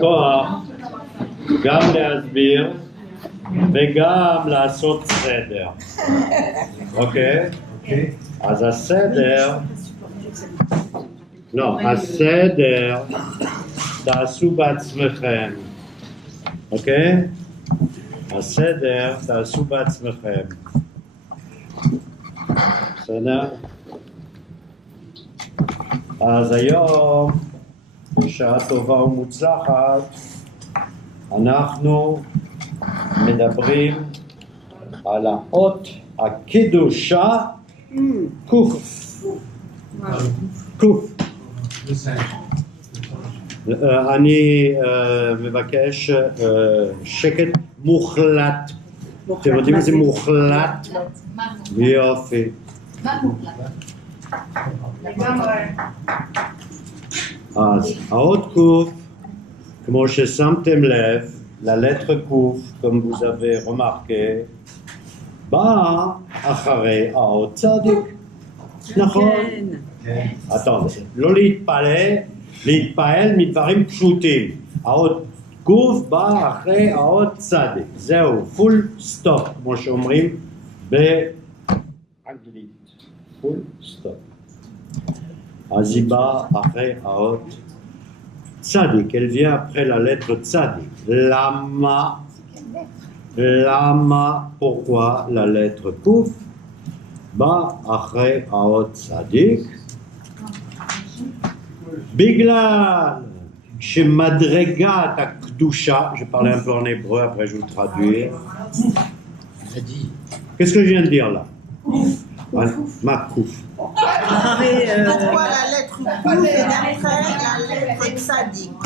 כוח גם להסביר וגם לעשות סדר. אוקיי? אז הסדר, לא, הסדר תעשו בעצמכם. אוקיי? הסדר תעשו בעצמכם. בסדר? אז היום, בשעה טובה ומוצלחת, אנחנו מדברים על האות הקדושה קוף. קוף. אני מבקש שקט מוחלט. אתם יודעים איזה מוחלט? יופי. אז האות קוף, כמו ששמתם לב, ללטר קוף, comme vous avez remarqué, בא אחרי האות צדיק. נכון? לא להתפעל מדברים פשוטים. האות קוף בא אחרי האות צדיק. זהו, פול סטופ, כמו שאומרים באנגלית. פול סטופ. אז היא באה אחרי האות צדיק. Elle vient après la lettre צדיק. למה? Pourquoi la lettre קוף באה אחרי האות צדיק? בגלל שמדרגת הקדושה, je parlais un peu en hébreu, après je vais vous traduire. Qu'est-ce que je viens de dire là? Ma kouf. Pourquoi la lettre kouf est après la lettre tzadik?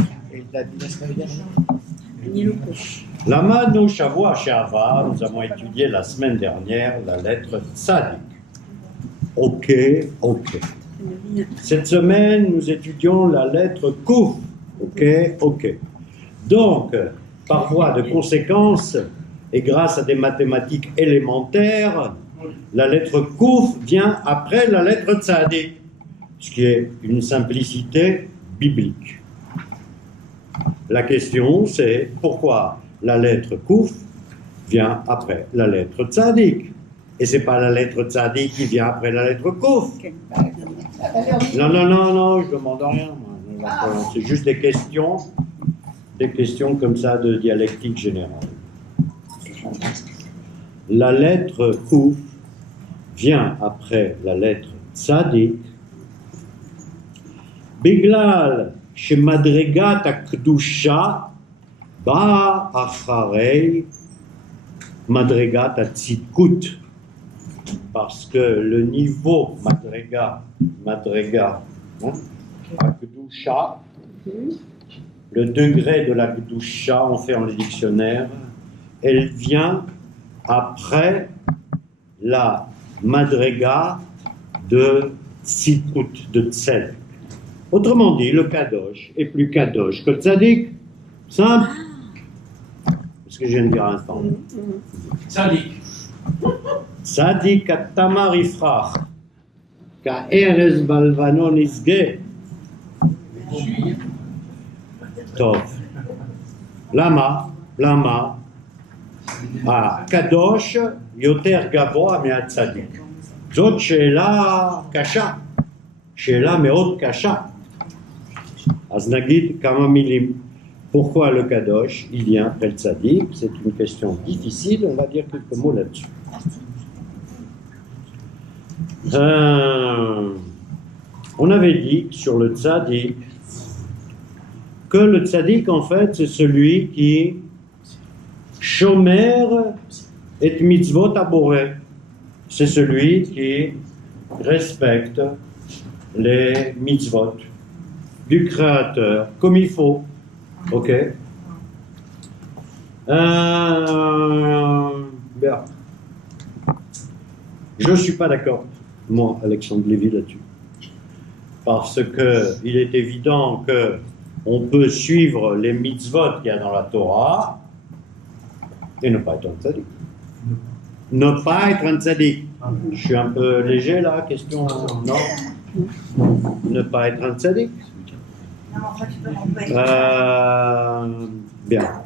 Lamanu Shavua Shava, nous avons étudié la semaine dernière la lettre tzadik. Ok. Cette semaine, nous étudions la lettre kouf. Ok. Donc, par voie de conséquence, et grâce à des mathématiques élémentaires, la lettre kouf vient après la lettre tzadik, ce qui est une simplicité biblique. La question, c'est pourquoi la lettre kouf vient après la lettre tzadik. Et c'est pas la lettre tzadik qui vient après la lettre kouf. Non, je demande rien. Moi. C'est juste des questions comme ça de dialectique générale. La lettre kouf vient après la lettre tzadik. Biglal shemadregat akdusha ba acharei madregat atzidkut. Parce que le niveau madrega, akdusha, le degré de la Kedusha, on fait en le dictionnaire, elle vient après la madrega de tzidkut, de tzedek. Autrement dit, le kadosh est plus kadosh que le tzadik. Simple. C'est ce que je viens de dire à l'instant. Tzadik. Tzadik at-tamar ifrach, ka-erez balvano nisge. טוב, למה הקדוש יותר גבוה מהצדיק? זאת שאלה קשה, שאלה מאוד קשה. אז נגיד כמה מילים. Pourquoi le kadosh, il vient après le tzadik? C'est une question difficile, on va dire quelques mots là-dessus. On avait dit sur le tzadik que le tzaddik, en fait, c'est celui qui shomer et mitzvot aboré. C'est celui qui respecte les mitzvot du Créateur comme il faut. Ok. Bien. Je ne suis pas d'accord, moi, Alexandre Lévy, là-dessus. Parce qu'il est évident que on peut suivre les mitzvot qu'il y a dans la Torah et ne pas être un tzaddik. Ne pas être un tzaddik. Je suis un peu léger là, question, non? Ne pas être un tzaddik. Bien.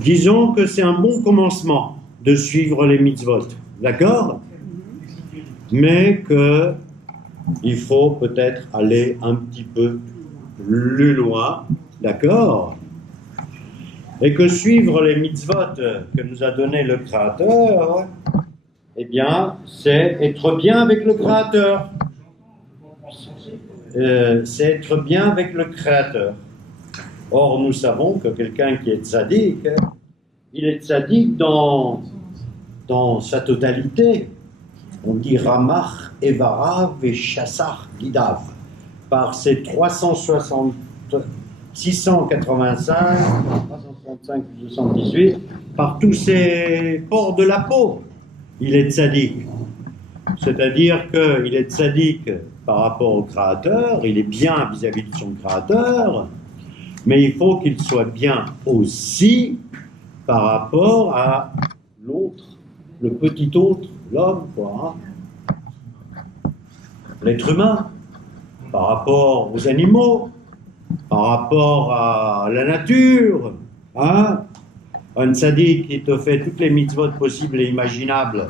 Disons que c'est un bon commencement de suivre les mitzvot, d'accord? Mais qu'il faut peut-être aller un petit peu plus loin, d'accord? Et que suivre les mitzvot que nous a donné le Créateur, eh bien, c'est être bien avec le Créateur. C'est être bien avec le Créateur. Or, nous savons que quelqu'un qui est tzaddik, il est tzaddik dans sa totalité. On dit Ramach, Evarav et Chassar Gidav. Par ces 685, 365, 218, par tous ces pores de la peau, il est tzaddik. C'est-à-dire qu'il est tzaddik par rapport au Créateur, il est bien vis-à-vis de son Créateur, mais il faut qu'il soit bien aussi par rapport à l'autre, le petit autre, l'homme, quoi, hein. L'être humain, par rapport aux animaux, par rapport à la nature, hein. Un tzaddik qui te fait toutes les mitzvot possibles et imaginables,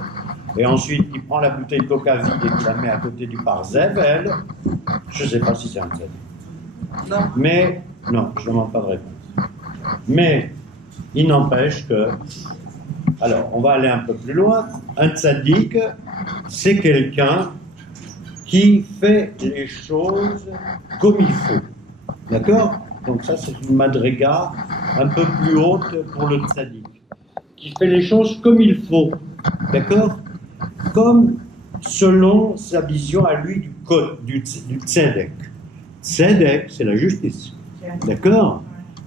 et ensuite il prend la bouteille de coca vide et qui la met à côté du Barzevel, je ne sais pas si c'est un tzaddik. Non. Mais, non, je ne demande pas de réponse. Mais, il n'empêche que, alors, on va aller un peu plus loin. Un tzaddik, c'est quelqu'un qui fait les choses comme il faut. D'accord? Donc ça, c'est une madriga un peu plus haute pour le tzaddik. Qui fait les choses comme il faut. D'accord? Comme selon sa vision à lui du code, du tzedek. Tzedek, c'est la justice. D'accord?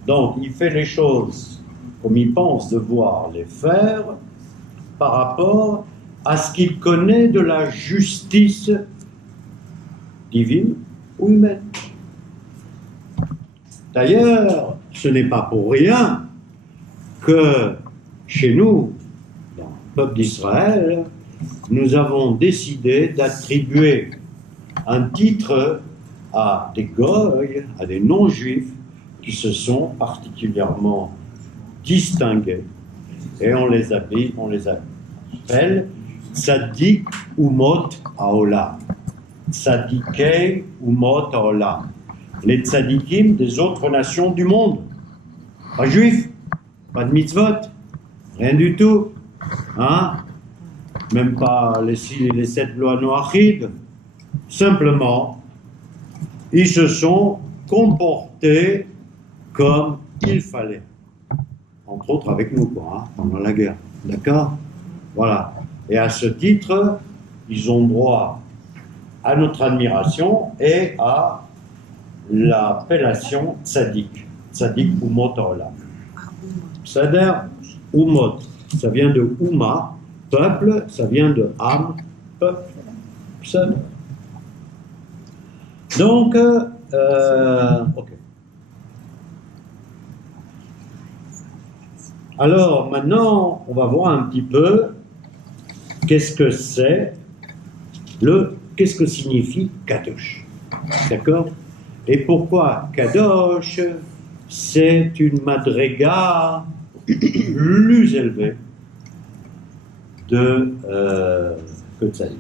Donc, il fait les choses comme il pense devoir les faire par rapport à ce qu'il connaît de la justice divine ou humaine. D'ailleurs, ce n'est pas pour rien que chez nous, dans le peuple d'Israël, nous avons décidé d'attribuer un titre à des goy, à des non-juifs qui se sont particulièrement distingués, et on les appelle Tzadik Umot Haolam, Tzadikei Umot Haolam, les tzadikim des autres nations du monde. Pas juifs, pas de mitzvot, rien du tout, hein? Même pas les 7 lois noachides. Simplement, ils se sont comportés comme il fallait. Entre autres avec nous, quoi, hein, pendant la guerre. D'accord? Voilà. Et à ce titre, ils ont droit à notre admiration et à l'appellation tzaddik. Tzaddik Umot Haolam. C'est-à-dire, Umot, ça vient de Uma, peuple, ça vient de Am, peuple. Seul. Donc, ok. Alors, maintenant, on va voir un petit peu qu'est-ce que signifie Kadosh. D'accord? Et pourquoi Kadosh, c'est une madriga plus élevée que Tzadik.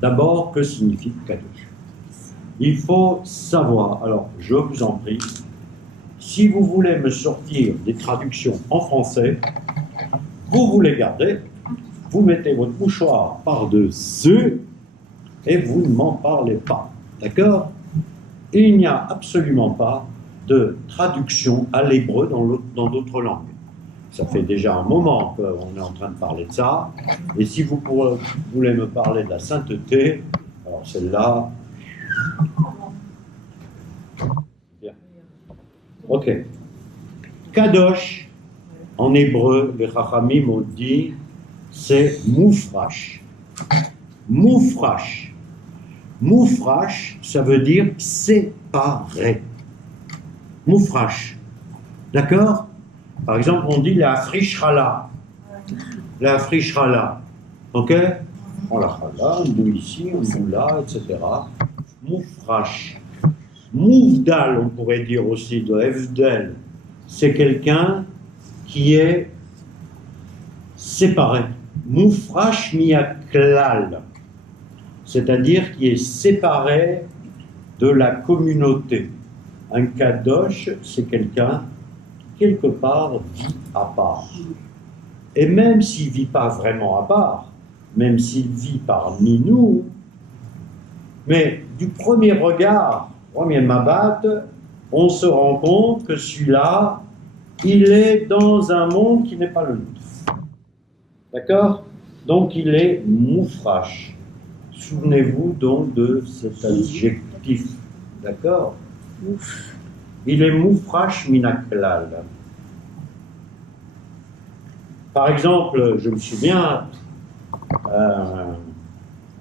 D'abord, que signifie Kadosh? Il faut savoir, alors je vous en prie, si vous voulez me sortir des traductions en français, vous les gardez, vous mettez votre mouchoir par-dessus et vous ne m'en parlez pas. D'accord? Il n'y a absolument pas de traduction à l'hébreu dans d'autres langues. Ça fait déjà un moment qu'on est en train de parler de ça. Et si vous voulez me parler de la sainteté, alors celle-là... Bien. Ok. Kadosh, en hébreu, les Chachamim ont dit, c'est moufrash. Moufrash. Moufrash, ça veut dire séparé. Moufrash. D'accord? Par exemple, on dit la frichrala. La frichrala. Ok? On la chala, on bout ici, on bout là, etc. Moufrash. Mouvdal, on pourrait dire aussi, de Evdel, c'est quelqu'un qui est séparé. Moufrash miaklal, c'est-à-dire qui est séparé de la communauté. Un kadosh, c'est quelqu'un qui, quelque part, vit à part. Et même s'il ne vit pas vraiment à part, même s'il vit parmi nous, mais du premier regard, premier mabat, on se rend compte que celui-là, il est dans un monde qui n'est pas le nôtre. D'accord? Donc il est moufrash. Souvenez-vous donc de cet adjectif. D'accord? Il est moufrash minaklal. Par exemple, je me souviens,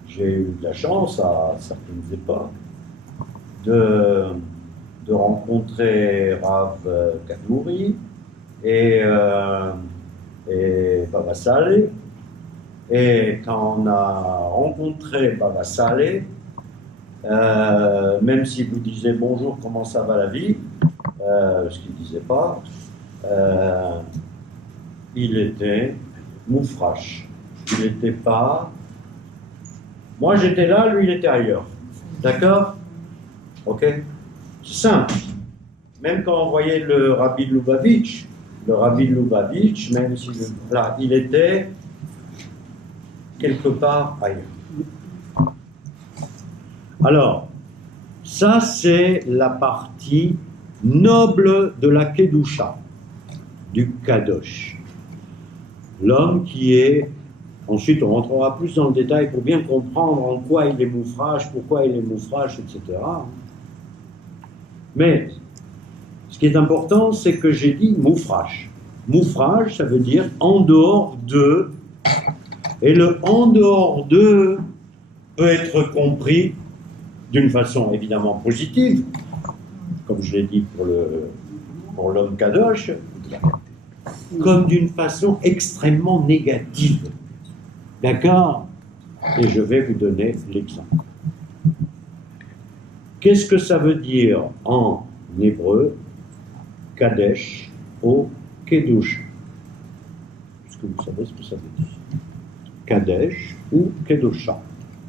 j'ai eu de la chance à certaines époques de rencontrer Rav Kadouri et Baba Saleh. Et quand on a rencontré Baba Saleh, même s'il vous disait bonjour, comment ça va la vie, ce qu'il ne disait pas, il était moufrash. Il n'était pas. Moi j'étais là, lui il était ailleurs. D'accord? Ok? C'est simple. Même quand on voyait le Rabbi Lubavitch, même si là, il était quelque part ailleurs. Alors, ça c'est la partie noble de la Kedusha, du Kadosh. L'homme qui est, ensuite on rentrera plus dans le détail pour bien comprendre en quoi il est moufrash, pourquoi il est moufrash, etc. Mais ce qui est important, c'est que j'ai dit moufrash. Moufrash, ça veut dire en dehors de, et le en dehors de peut être compris d'une façon évidemment positive, comme je l'ai dit pour l'homme Kadosh, comme d'une façon extrêmement négative. D'accord? Et je vais vous donner l'exemple. Qu'est-ce que ça veut dire en hébreu, Kadesh ou Kedush? Est-ce que vous savez ce que ça veut dire? Kadesh ou Kedusha.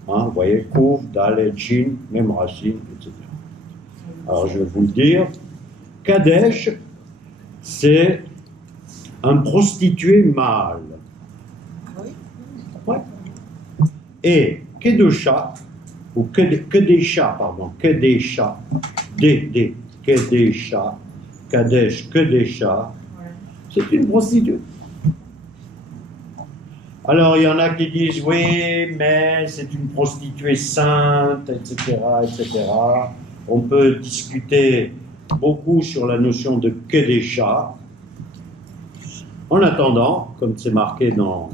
Hein, vous voyez, Kouf, Dalet, Shin, même racine, etc. Alors je vais vous le dire. Kadesh, c'est un prostitué mâle. Ouais. Et Kedusha, ou Kedesha, pardon, Kedesha, Kedesha, Kadesh, Kedesha, c'est une prostituée. Alors, il y en a qui disent, oui, mais c'est une prostituée sainte, etc., etc. On peut discuter beaucoup sur la notion de Kedesha. En attendant, comme c'est marqué dans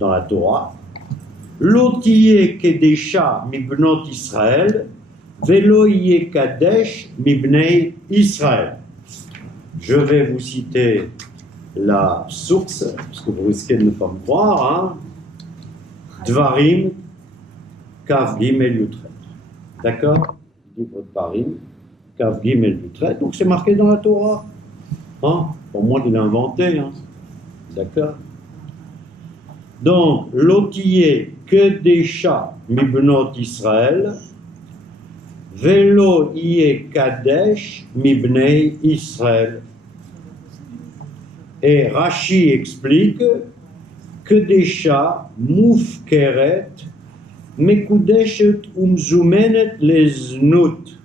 la Torah, Lotiye Kedesha mibnot Israël, velo yé Kadesh mibnei Israël. Je vais vous citer la source, parce que vous risquez de ne pas me croire, hein. Dvarim, Kav Gimel Yutret. D'accord? Livre de Dvarim, Kav Gimel Yutret. Donc c'est marqué dans la Torah. Hein? Pour moi, il l'a inventé. Hein? D'accord? Donc, Lotiye Kedesha mibnot Israël, Velo yé Kadesh mibnei Israël. Et Rashi explique que Kedesha mufkeret mekudeshet umzumenet leznut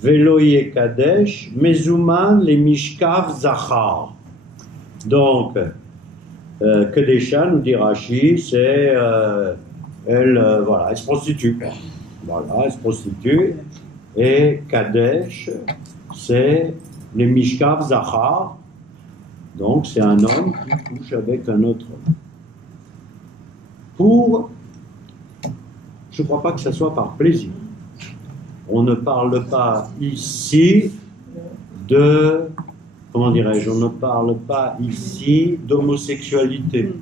velo yé kadesh mezuman le mishkav zachar. Donc Kedesha, nous dit Rashi, c'est elle se prostitue. Voilà, elle se prostitue. Et Kadesh, c'est le mishkav zachar. Donc, c'est un homme qui couche avec un autre homme. Je ne crois pas que ce soit par plaisir. On ne parle pas ici de, comment dirais-je, on ne parle pas ici d'homosexualité.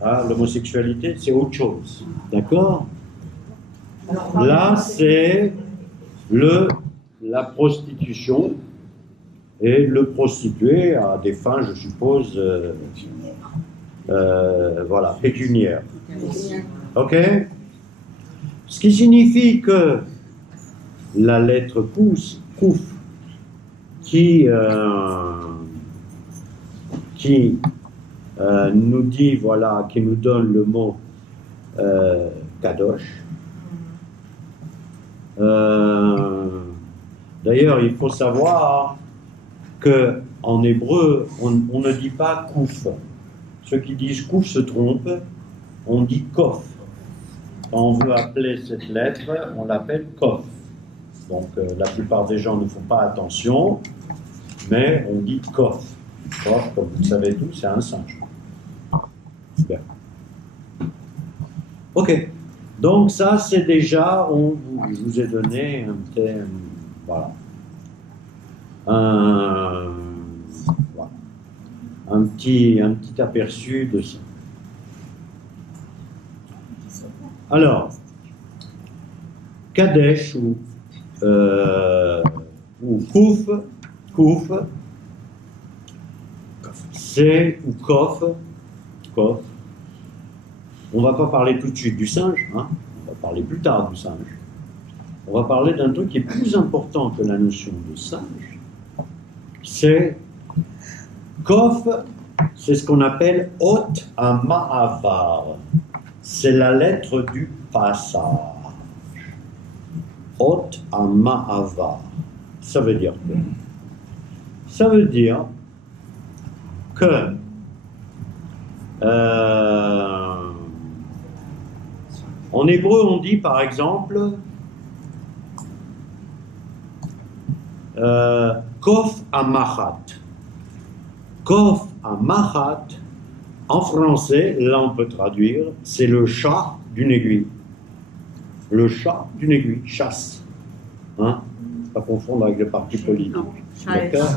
Ah, l'homosexualité, c'est autre chose. D'accord? Là, c'est la prostitution et le prostitué à des fins, je suppose, voilà, pécuniaires. Ok? Ce qui signifie que la lettre kouf, qui nous dit, voilà, qui nous donne le mot kadosh. D'ailleurs, il faut savoir que en hébreu, on ne dit pas kouf. Ceux qui disent kouf se trompent. On dit kof. Quand on veut appeler cette lettre, on l'appelle kof. Donc, la plupart des gens ne font pas attention, mais on dit kof. Kof, comme vous le savez tous, c'est un singe. Bien. Ok. Donc, ça, c'est déjà, je vous ai donné un thème, voilà. Voilà. Un petit aperçu de ça. Alors, Kadesh ou Kouf, c'est, ou Kof, on ne va pas parler tout de suite du singe, hein, on va parler plus tard du singe. On va parler d'un truc qui est plus important que la notion de singe, c'est Kof, c'est ce qu'on appelle Hot à Ma'avar. C'est la lettre du passage. Hot à Ma'avar. Ça veut dire quoi? Ça veut dire que en hébreu, on dit par exemple Kof Amachat. Kof Amachat, en français, là on peut traduire, c'est le chat d'une aiguille. Le chat d'une aiguille, chasse. Hein? Pas confondre avec le parti politique. D'accord?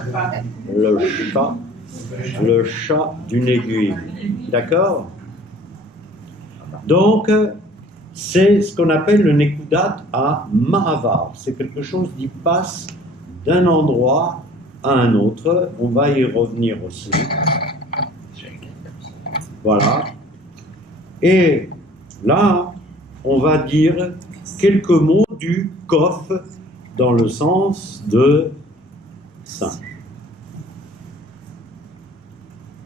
Le chat d'une aiguille. D'accord? Donc, c'est ce qu'on appelle le Nekudat à Ma'avar. C'est quelque chose qui passe d'un endroit à un autre. On va y revenir aussi. Voilà. Et là, on va dire quelques mots du Kof dans le sens de singe.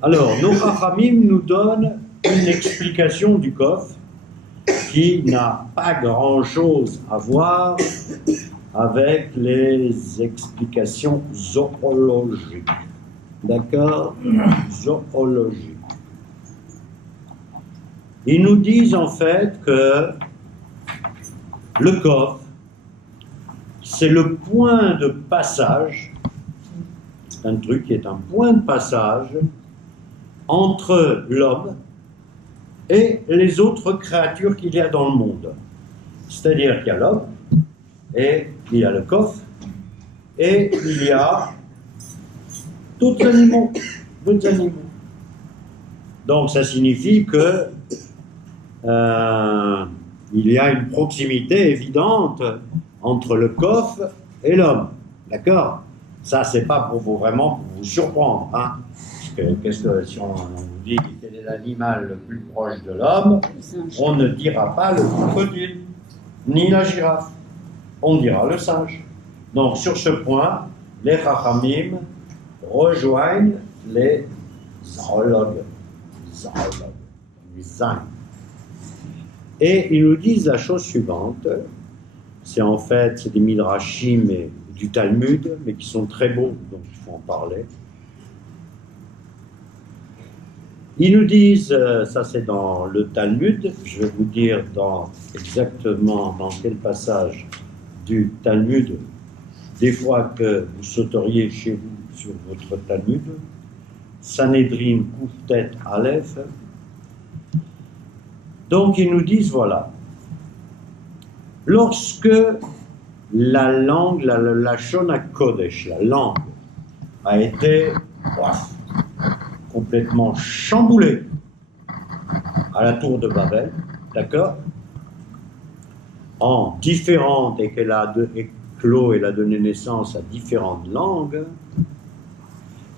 Alors, nos Chachamim nous donnent une explication du Kof qui n'a pas grand-chose à voir avec les explications zoologiques. D'accord? Zoologiques. Ils nous disent en fait que le Kof, c'est le point de passage, c'est un truc qui est un point de passage entre l'homme et les autres créatures qu'il y a dans le monde. C'est-à-dire qu'il y a l'homme, et il y a le Kof, et il y a d'autres animaux. Donc ça signifie que il y a une proximité évidente entre le Kof et l'homme. D'accord? Ça, c'est pas pour vous vraiment pour vous surprendre. Hein? Parce que si on vous dit quel est l'animal le plus proche de l'homme, on ne dira pas le crocodile, ni la girafe. On dira le singe. Donc sur ce point, les Chachamim rejoignent les zoologues. Et ils nous disent la chose suivante, c'est des midrashim et du Talmud, mais qui sont très beaux, donc il faut en parler. Ils nous disent, ça c'est dans le Talmud, je vais vous dire exactement dans quel passage du Talmud, des fois que vous sauteriez chez vous sur votre Talmud, Sanhedrin Kouftet Aleph. Donc ils nous disent, voilà, lorsque la langue, la Shona Kodesh, la langue, a été complètement chamboulée à la tour de Babel, d'accord, en différentes, et clos, elle a donné naissance à différentes langues,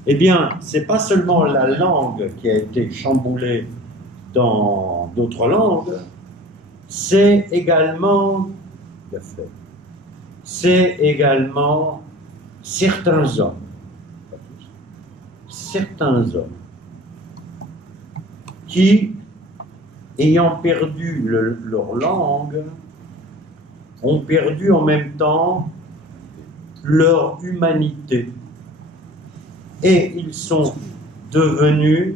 eh bien, c'est pas seulement la langue qui a été chamboulée dans d'autres langues, c'est également, certains hommes, qui, ayant perdu leur langue, ont perdu en même temps leur humanité. Et ils sont devenus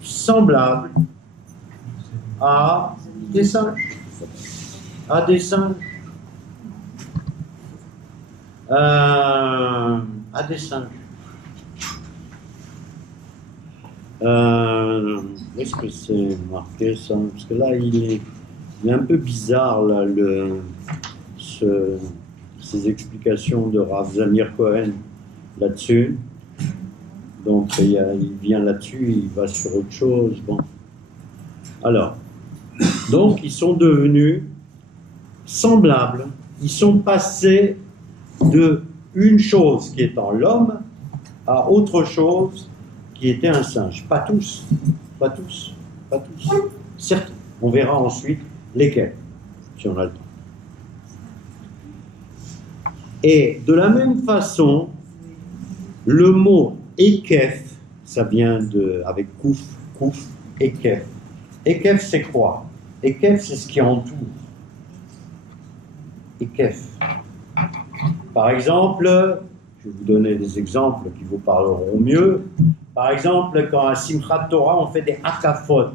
semblables à des singes. À des singes. À des singes. Est-ce que c'est marqué ça? Parce que là, il est un peu bizarre, là, ces explications de Rav Zamir Cohen là-dessus. Donc, il vient là-dessus, il va sur autre chose. Bon. Alors, donc, ils sont devenus semblables. Ils sont passés de une chose qui est en l'homme à autre chose qui était un singe. Pas tous, pas tous, pas tous. Certains. On verra ensuite lesquels, si on a le temps. Et de la même façon, le mot Ekef, ça vient avec Kouf, Ekef. Ekef, c'est quoi? Ekef, c'est ce qui entoure. Ekef. Par exemple, je vais vous donner des exemples qui vous parleront mieux. Par exemple, quand à Simchat Torah, on fait des akafot.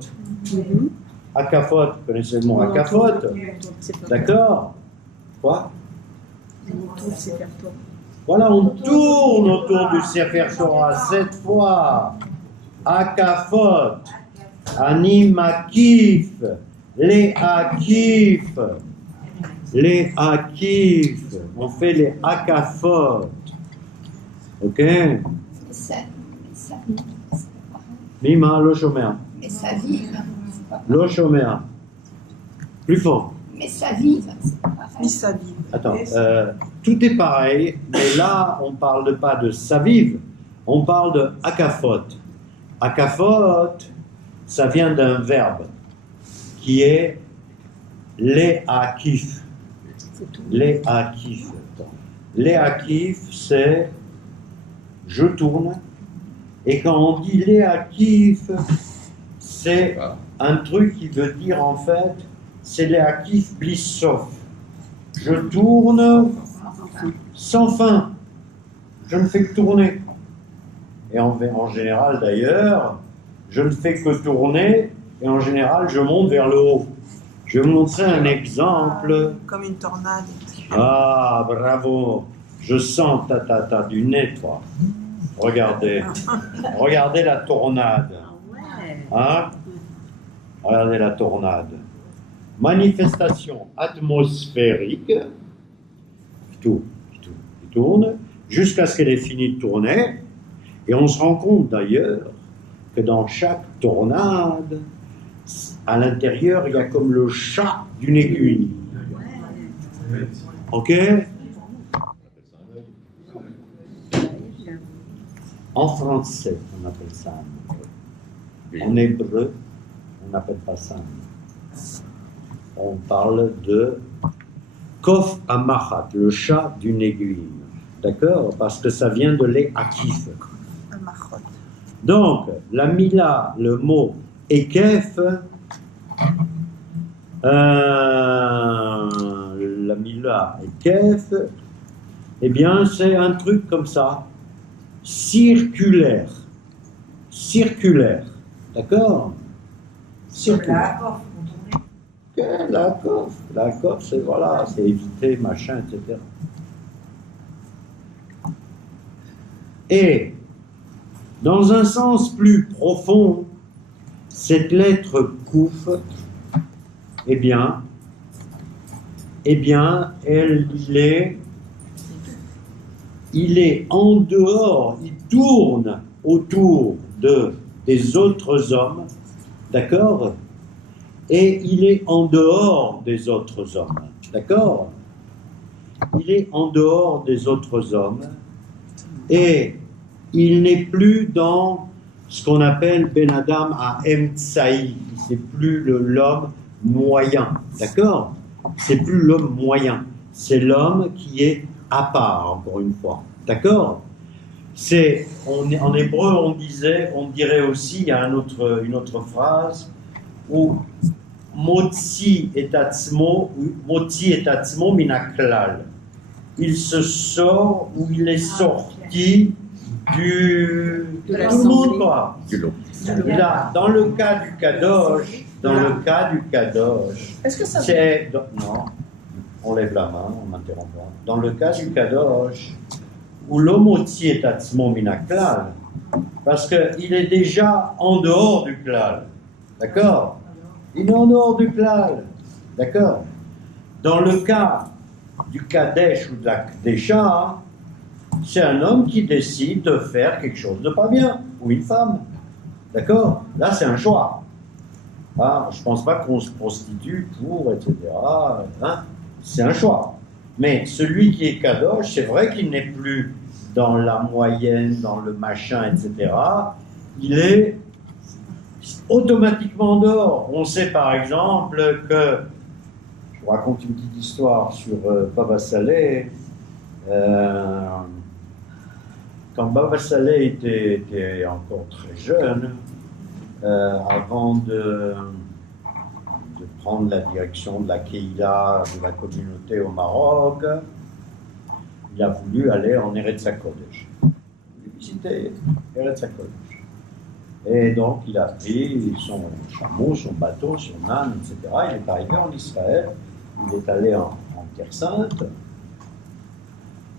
Akafot, vous connaissez le mot akafot? D'accord? Quoi? Voilà, on tourne autour du Sefer Torah 7 fois. Akafot, Ani Makif, les Akif, on fait les Akafot. Ok? Mima, lo shomea. Mais ça vive. Lo shomea. Plus fort. Mais ça vive. Mais ça vive. Attends, tout est pareil, mais là, on ne parle pas de saviv, on parle de akafot. Akafot, ça vient d'un verbe qui est le'akif. Le'akif. Le'akif, c'est je tourne. Et quand on dit le'akif, c'est un truc qui veut dire en fait, c'est le'akif blissof. Je tourne sans fin. Je ne fais que tourner. Et en général, d'ailleurs, je ne fais que tourner, et en général, je monte vers le haut. Je vais vous montrer un exemple. Comme une tornade. Ah, bravo. Je sens du nez, toi. Regardez. Regardez la tornade. Hein? Regardez la tornade. Manifestation atmosphérique, qui tourne, jusqu'à ce qu'elle ait fini de tourner. Et on se rend compte d'ailleurs que dans chaque tornade, à l'intérieur, il y a comme le chat d'une aiguille. Ok? En français, on appelle ça un œil. En hébreu, on n'appelle pas ça un œil. On parle de Kof Amachat, le chat d'une aiguille. D'accord? Parce que ça vient de l'Eakif. Donc, la mila, le mot Ekef, la mila Ekef, eh bien, c'est un truc comme ça, circulaire. Circulaire. D'accord? Circulaire. La coff, c'est voilà, c'est éviter, machin, etc. Et, dans un sens plus profond, cette lettre Kouf, eh bien, il est en dehors, il tourne autour des autres hommes, d'accord? Et il est en dehors des autres hommes, d'accord? il est en dehors des autres hommes et il n'est plus dans ce qu'on appelle Ben Adam à Emtsaï, c'est plus l'homme moyen, d'accord? C'est plus l'homme moyen, c'est l'homme qui est à part, encore une fois, d'accord? En hébreu, on dirait aussi, il y a une autre phrase, où Motzi et atzmo minaklal. Il se sort ou il est sorti tout le monde, quoi. Là, dans le cas du Kadosh, Est-ce que ça non, on lève la main, on m'interrompt pas. Dans le cas du Kadosh, où l'omotzi est atzmo minaklal, parce qu'il est déjà en dehors du klal, d'accord? Il est en dehors du klal, d'accord? Dans le cas du Kadesh ou de la Kdesha, c'est un homme qui décide de faire quelque chose de pas bien, ou une femme, d'accord? Là, c'est un choix. Ah, je ne pense pas qu'on se prostitue pour, etc. Hein? C'est un choix. Mais celui qui est Kadosh, c'est vrai qu'il n'est plus dans la moyenne, dans le machin, etc. Il est automatiquement dehors. On sait par exemple que, je vous raconte une petite histoire sur Baba Saleh. Quand Baba Saleh était encore très jeune, avant de prendre la direction de la Keïla, de la communauté au Maroc, il a voulu aller en Eretz HaKodesh. Il voulait visiter Eretz HaKodesh. Et donc, il a pris son chameau, son bateau, son âne, etc. Il est arrivé en Israël. Il est allé en Terre Sainte.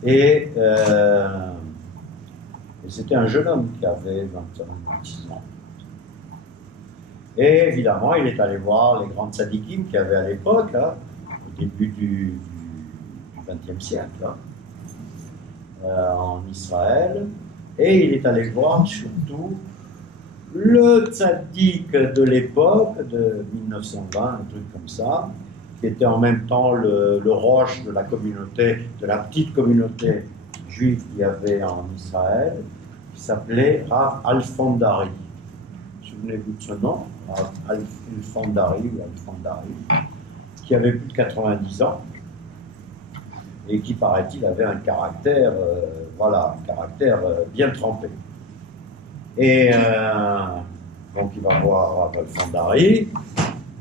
Et c'était un jeune homme qui avait 26 ans. Et évidemment, il est allé voir les grands tzadikim qu'il y avait à l'époque, hein, au début du XXe siècle, hein, en Israël. Et il est allé voir surtout le tzaddik de l'époque, de 1920, un truc comme ça, qui était en même temps le roche de la communauté, de la petite communauté juive qu'il y avait en Israël, qui s'appelait Rav Alfandari. Souvenez-vous de ce nom, Rav Alfandari, qui avait plus de 90 ans et qui, paraît-il, avait un caractère, bien trempé. Et donc il va voir Rav Alfandari,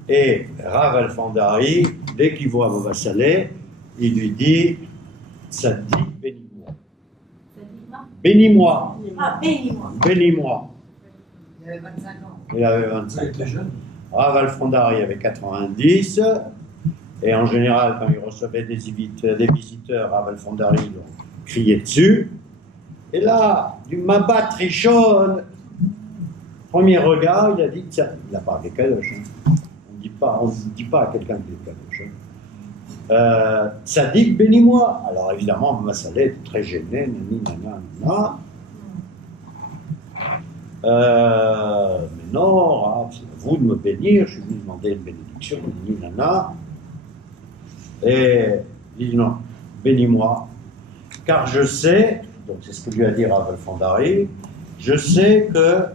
et Rav Alfandari, dès qu'il voit Baba Saleh, il lui dit « Tzadik, bénis-moi. » Bénis-moi. Ah, bénis-moi. Bénis-moi. Il avait 25 ans. Il avait 25 ans. Rav Alfandari avait 90, et en général, quand il recevait des visiteurs, Rav Alfandari lui criait dessus. Et là, du Mabat Rishon, premier regard, il a dit, tiens, il n'a pas des Kadosh. On ne dit pas à quelqu'un qui est Kadosh. Tzadik, bénis-moi. Alors évidemment, Baba Saleh était très gêné, nanana. Mais non, c'est à vous de me bénir, je suis venu demander une bénédiction, nanana. Et il dit non, bénis-moi, car je sais, donc c'est ce que lui a dit Rav Alfandari, je sais que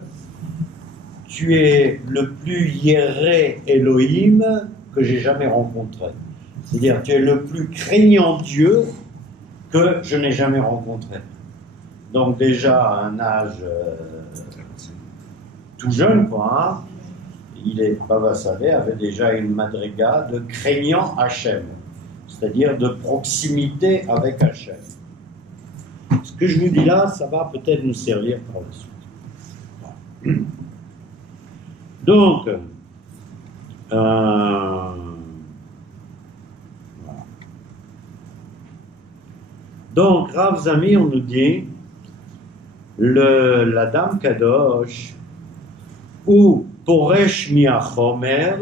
tu es le plus Yéré Elohim que j'ai jamais rencontré. C'est-à-dire, tu es le plus craignant Dieu que je n'ai jamais rencontré. Donc déjà, à un âge tout jeune, quoi, hein, Baba Saleh avait déjà une madriga de craignant Hachem, c'est-à-dire de proximité avec Hachem. Ce que je vous dis là, ça va peut-être nous servir par la suite. Voilà. Donc, voilà. Donc, Rav Zami, on nous dit, la dame Kadosh, ou Poresh miachomer,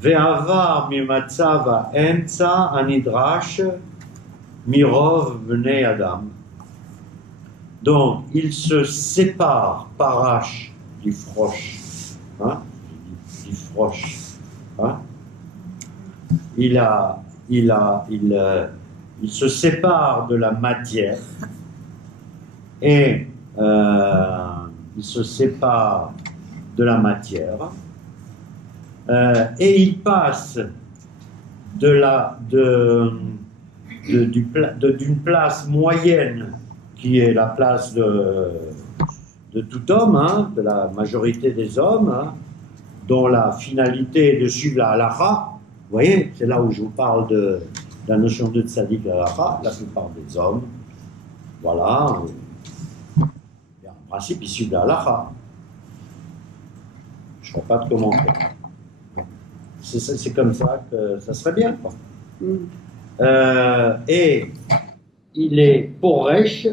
ve'avar mimatzav ha'emtza anidrash mirov bnei adam. Donc, il se sépare, parash, du froche, hein, du froche, hein. Il il se sépare de la matière et il se sépare de la matière et il passe d'une place moyenne qui est la place de tout homme, hein, de la majorité des hommes, hein, dont la finalité est de suivre la halakha. Vous voyez, c'est là où je vous parle de la notion de tzaddik, la halakha. La plupart des hommes, voilà, et en principe, ils suivent la halakha. Je ne vois pas de commentaire. C'est comme ça que ça serait bien, quoi. Et il est Poresh,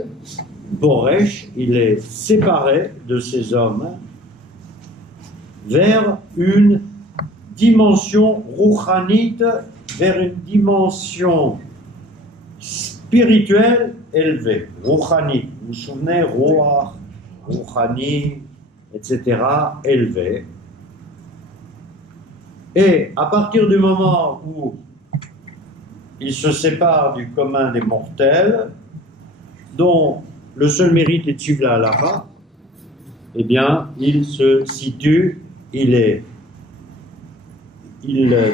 il est séparé de ces hommes vers une dimension rouchanite, vers une dimension spirituelle élevée. Rouchanite, vous vous souvenez, Roach, Rouchani, etc., élevé. Et à partir du moment où il se sépare du commun des mortels, dont le seul mérite est de suivre la halakha, eh bien, il se situe,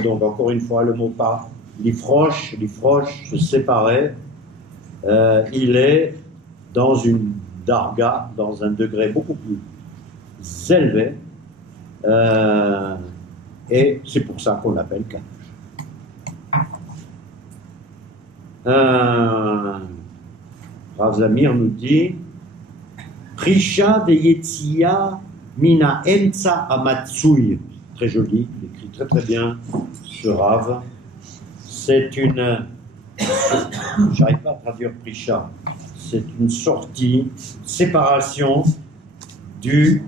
donc encore une fois, le mot pas, l'ifroche, se séparer, il est dans une darga, dans un degré beaucoup plus élevé, et c'est pour ça qu'on l'appelle Kadosh. Rav Zamir nous dit Prisha de Yetzia Mina Emtsa Amatsui. Très joli, il écrit très très bien ce Rav. C'est une. J'arrive pas à traduire Prisha. C'est une sortie, séparation du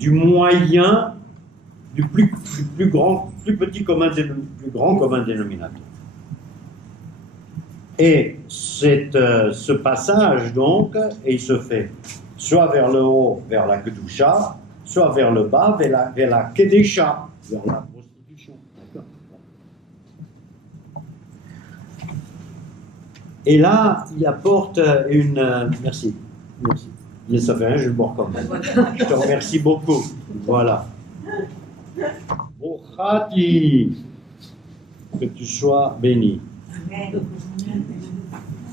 moyen, du plus petit commun, plus grand commun dénominateur. Et ce passage, donc, il se fait soit vers le haut, vers la Kedusha, soit vers le bas, vers la Kedesha, vers la prostitution. D'accord. Et là, il apporte une... Merci. Mais ça fait rien, je vais le boire quand même. Je te remercie beaucoup. Voilà. Bochati, que tu sois béni.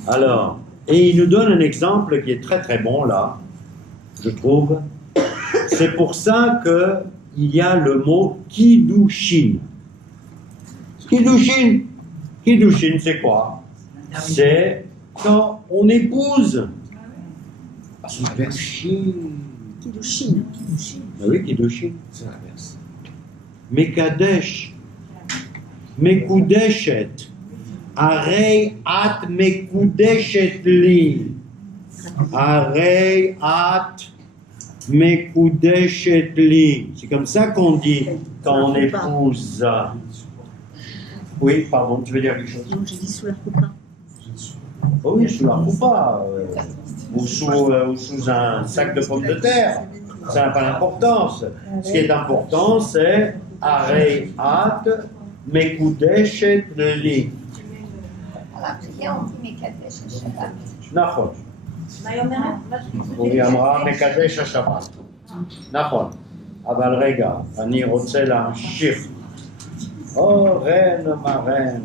Alors, et il nous donne un exemple qui est très très bon là, je trouve. C'est pour ça qu'il y a le mot Kiddushin. Kiddushin, c'est quoi? C'est quand on épouse. C'est Kiddushin. Ah oui, Kiddushin. C'est l'inverse. Mekadesh, Mekudeshet. Arei at mekudeshet li. Arei at mekudeshet li. C'est comme ça qu'on dit quand on épouse. Oui, pardon, tu veux dire quelque chose? Non, j'ai dit sous la coupa. Oh oui, sous la coupa. Ou sous un sac de pommes de terre. Ça n'a pas d'importance. Ce qui est important, c'est Arei at mekudeshet li. À la prière, on dit Mekadesh Shabbat. נכון. הוא אמרה מקדש השבת. נכון. אבל רגע, אני רוצה להמשיך. רן מרן.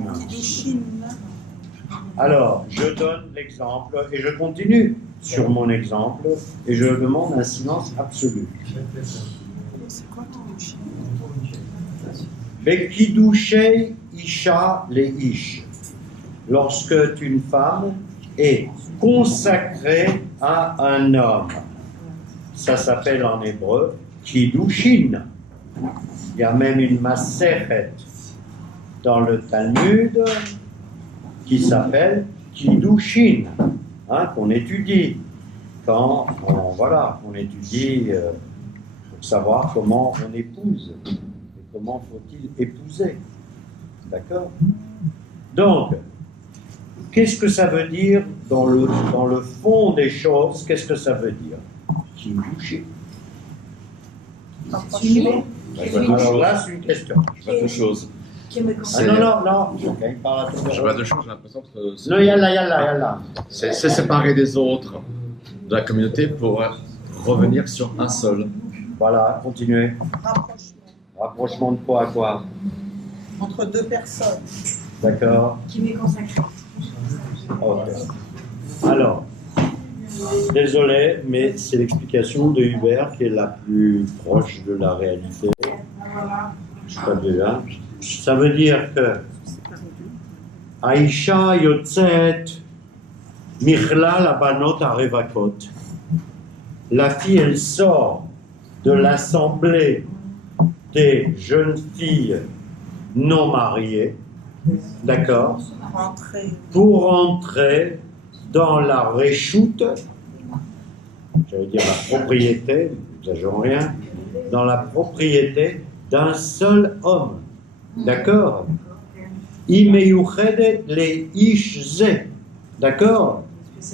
Alors, je donne l'exemple et je continue sur mon exemple et je demande un silence absolu. Bekidushei isha leish. Lorsque une femme est consacrée à un homme, ça s'appelle en hébreu Kiddushin. Il y a même une Masechet dans le Talmud qui s'appelle Kiddushin, hein, qu'on étudie quand on étudie pour savoir comment on épouse et comment faut-il épouser. D'accord? Donc, qu'est-ce que ça veut dire dans le fond des choses? Qu'est-ce que ça veut dire? Kiddushin. Rapprocher. Alors là, c'est une question. Pas de chose. Ah, non, non, non. Okay, Je vois deux choses, j'ai l'impression que non, yalla. c'est séparer des autres de la communauté pour revenir sur un seul. Voilà, continuez. Rapprochement Rapprochement de quoi à quoi? entre deux personnes. D'accord. Qui m'est consacré. Ok. Alors, désolé, mais c'est l'explication de Hubert qui est la plus proche de la réalité. Je crois bien. Ça veut dire que Aïcha Yotzet Michla la banot arevakot. La fille, elle sort de l'assemblée des jeunes filles non mariées, d'accord, pour entrer dans la réchoute, j'allais dire la propriété, n'exagérons rien, dans la propriété d'un seul homme, d'accord. Imeyuchedet le ishze, d'accord.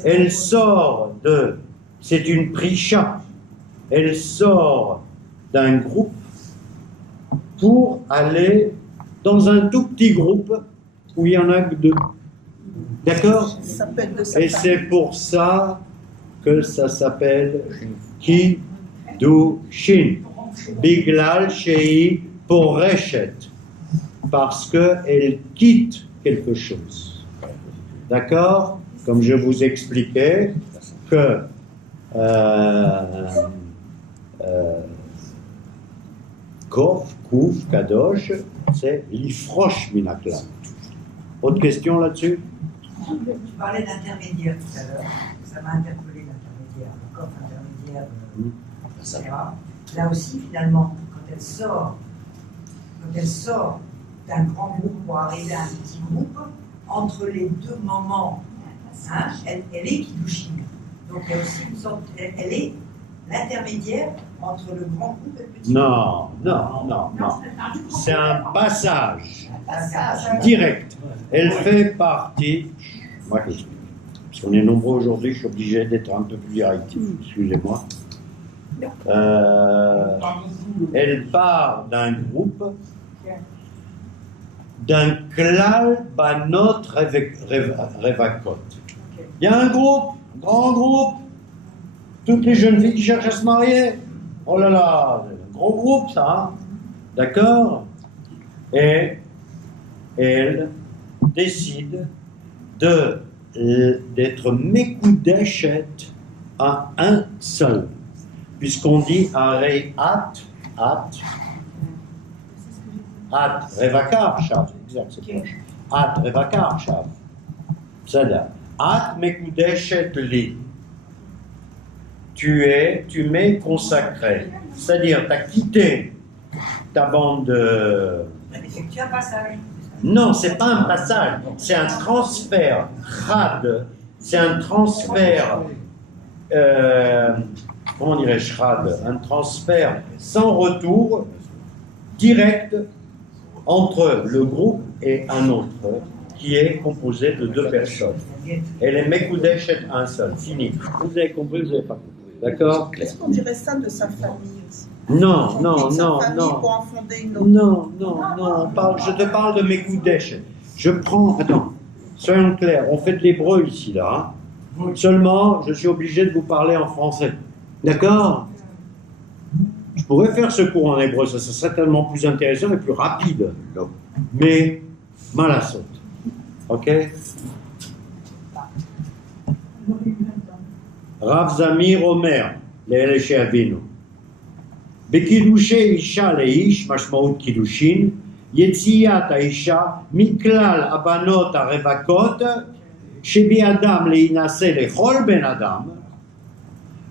Elle sort de, c'est une prisha, elle sort d'un groupe pour aller dans un tout petit groupe où il y en a que deux. D'accord? Et c'est pour ça que ça s'appelle Kiddushin. Biglal Shei Poreshet. Parce qu'elle quitte quelque chose. D'accord? Comme je vous expliquais que Kof, Kouf, Kadosh, c'est l'ifroche minakla. Autre question là-dessus? Tu parlais d'intermédiaire tout à l'heure. Ça m'a interpellé l'intermédiaire, le coffre intermédiaire, etc. Là aussi, finalement, quand elle sort d'un grand groupe pour arriver à un petit groupe, entre les deux moments, hein, elle est Kiddushin. Donc il y a aussi une sorte, elle est l'intermédiaire entre le grand groupe et le petit groupe. Non. C'est un passage direct. Elle fait partie. Moi, parce qu'on est nombreux aujourd'hui, je suis obligé d'être un peu plus direct. Excusez-moi. Elle part d'un groupe, d'un klal banot revakot. Il y a un groupe, un grand groupe, toutes les jeunes filles qui cherchent à se marier. Oh là là, un gros groupe ça, hein? D'accord? Et elle décide d'être mekudeshet à un seul. Puisqu'on dit arei at, revakar shav, exact, c'est proche. At, revakar shav. C'est-à-dire, at mekudeshet li. Tu m'es consacré. C'est-à-dire, tu as quitté ta bande de... C'est un passage. Non, c'est pas un passage, c'est un transfert. Rad, c'est un transfert... comment dirais-je, Rad? Un transfert sans retour, direct, entre le groupe et un autre, qui est composé de deux personnes. Elle est Mekoudesh et un seul. Fini. Vous avez compris, vous n'avez pas compris. D'accord? Est-ce qu'on dirait ça de sa famille aussi? Non. Pour en fonder une autre. Non. Je te parle de Mekoudesh. Je prends... Attends, soyons clairs, on fait de l'hébreu ici, là. Hein. Seulement, je suis obligé de vous parler en français. D'accord? Je pourrais faire ce cours en hébreu, ça serait tellement plus intéressant et plus rapide. Mais, malasot. Ok? Rav Zamir Omer, לאלה שיבינו. בקידושי אישה לאיש, משמעות קידושין, יציאת האישה מכלל הבנות הרווקות שבידם להינשא לכל בן אדם,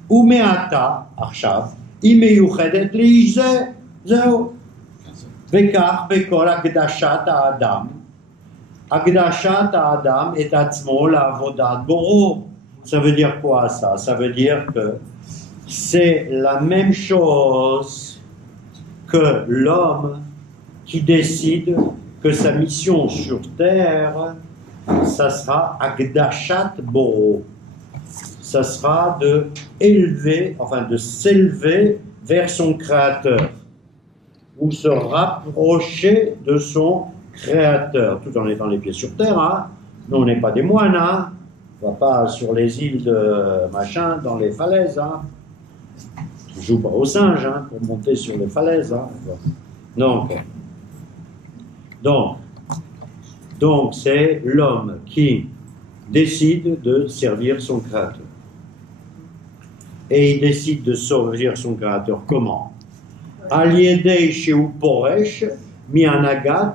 ומעתה, עכשיו, היא מיוחדת לאיש זה, זהו. וכך בכל הקדשת האדם, הקדשת האדם את עצמו לעבודת בוראו. Ça veut dire quoi ça? Ça veut dire que c'est la même chose que l'homme qui décide que sa mission sur terre, ça sera Agdashat Boro. Ça sera de s'élever vers son créateur ou se rapprocher de son créateur, tout en étant les pieds sur terre. Hein. Nous, on n'est pas des moines. Hein. On ne va pas sur les îles de machin, dans les falaises. Hein. On ne joue pas aux singes hein, pour monter sur les falaises. Hein. Donc c'est l'homme qui décide de servir son créateur. Et il décide de servir son créateur comment? Aliedei sheu poresh mianagat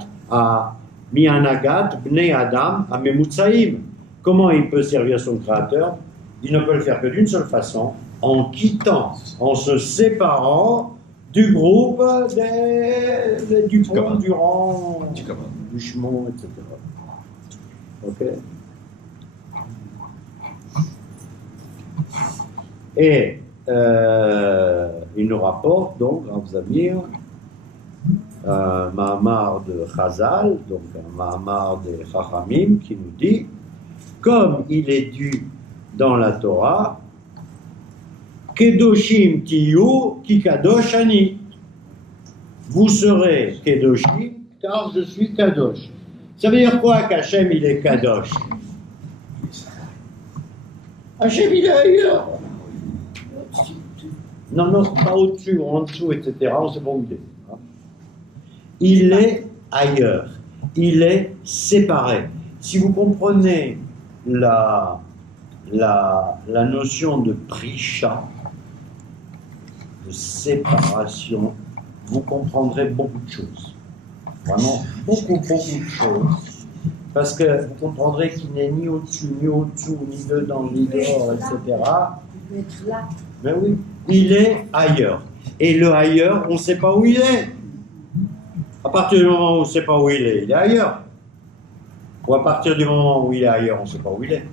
bnei adam amemutsaim. Comment il peut servir son créateur? Il ne peut le faire que d'une seule façon, en quittant, en se séparant du groupe du pont, du rang, du chemin, etc. Ok. Et il nous rapporte donc, Rav Zamir, un Mahamar de Chazal, donc un Mahamar des Chachamim, qui nous dit, comme il est dû dans la Torah, Kedoshim tiyu ki kadosh ani. Vous serez Kedoshim car je suis Kadosh. Ça veut dire quoi qu'Hachem il est Kadosh? Hachem il est ailleurs. Non, pas au-dessus, en dessous, etc. On sait pas où il est. Il est ailleurs. Il est séparé. Si vous comprenez la notion de prisha, de séparation, vous comprendrez beaucoup de choses. Vraiment, beaucoup de choses. Parce que vous comprendrez qu'il n'est ni au-dessus, ni au-dessous, ni dedans, ni dehors, etc. Il peut être là. Mais oui, il est ailleurs. Et le ailleurs, on ne sait pas où il est. À partir du moment où on ne sait pas où il est ailleurs. Ou à partir du moment où il est ailleurs, on ne sait pas où il est.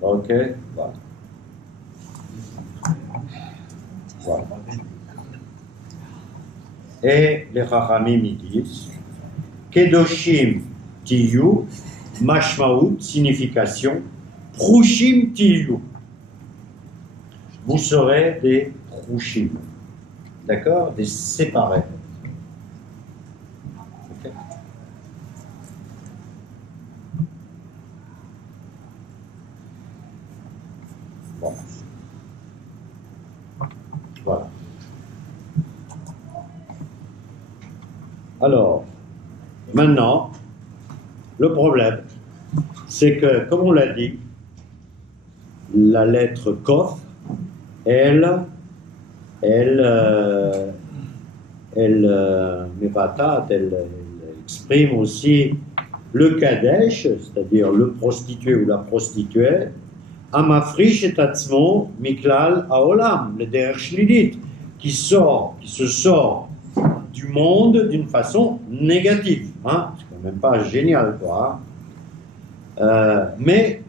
Ok, voilà. Voilà. Et les Chachamim ils disent Kedoshim tiyu, mashmaout, signification, prushim tiyu. Vous serez des prushim. D'accord? Des séparés. Okay. Bon. Voilà. Alors, maintenant, le problème, c'est que, comme on l'a dit, la lettre Kof, elle exprime aussi le Kadesh, c'est-à-dire le prostitué ou la prostituée, Amafrish et Atzmo, Miklal Haolam, le Derech Shlilית, qui se sort du monde d'une façon négative. Hein? C'est quand même pas génial, quoi. Hein? Mais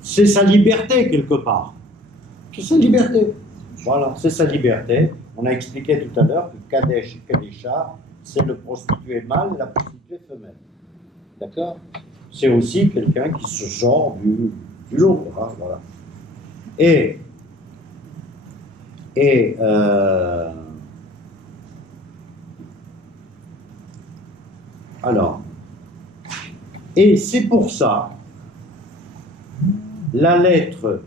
c'est sa liberté, quelque part. C'est sa liberté. Voilà, c'est sa liberté. On a expliqué tout à l'heure que Kadesh et Kadesha, c'est le prostitué mâle et la prostituée femelle. D'accord? C'est aussi quelqu'un qui se sort du lot. Hein, voilà. Et c'est pour ça, la lettre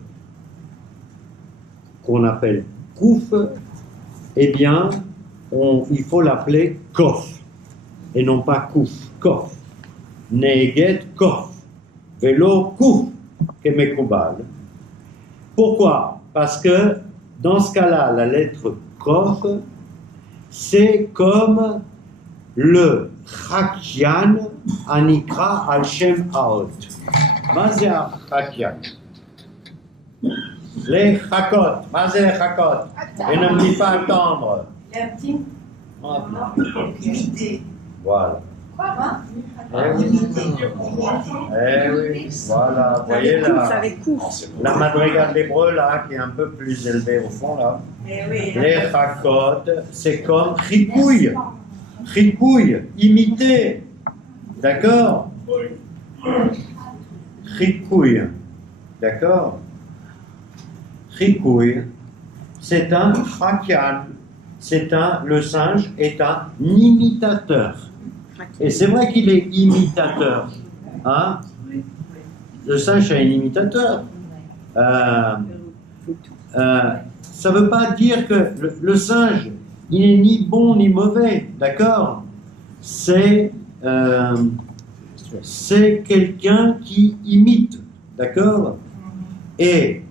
qu'on appelle Kouf, eh bien, il faut l'appeler Kof, et non pas Kouf, Kof. Neget Kof, Velo Kouf, Kemekubal. Pourquoi? Parce que dans ce cas-là, la lettre Kof, c'est comme le Chakian Anikra al Shem Haot. Mazé Chakian. Les Chakot. Mazé les Chakot. Et ne me dis pas attendre. Il y a un petit imité. Voilà. Quoi? Eh oui, voilà. Vous voyez la madrigale d'hébreu là, qui est un peu plus élevée au fond là. Les Chakot, c'est comme Chikouille. Chikouille, imiter. D'accord? Chikouille. D'accord? Chikouille, c'est un chakian. le singe est un imitateur. Et c'est vrai qu'il est imitateur. Hein? Le singe est un imitateur. Ça ne veut pas dire que le singe, il n'est ni bon ni mauvais, d'accord? C'est quelqu'un qui imite, d'accord? Et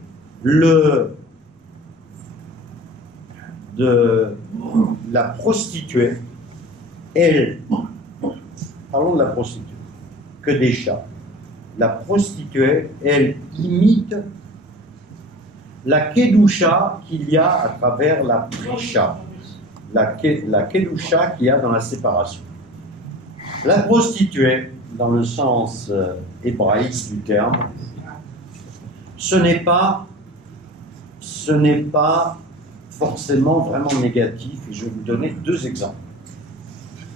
la prostituée, elle, parlons de la prostituée, que des chats. La prostituée, elle imite la kedusha qu'il y a à travers la prisha, la kedusha qu'il y a dans la séparation. La prostituée, dans le sens hébraïque du terme, ce n'est pas forcément vraiment négatif. Et je vais vous donner 2 exemples.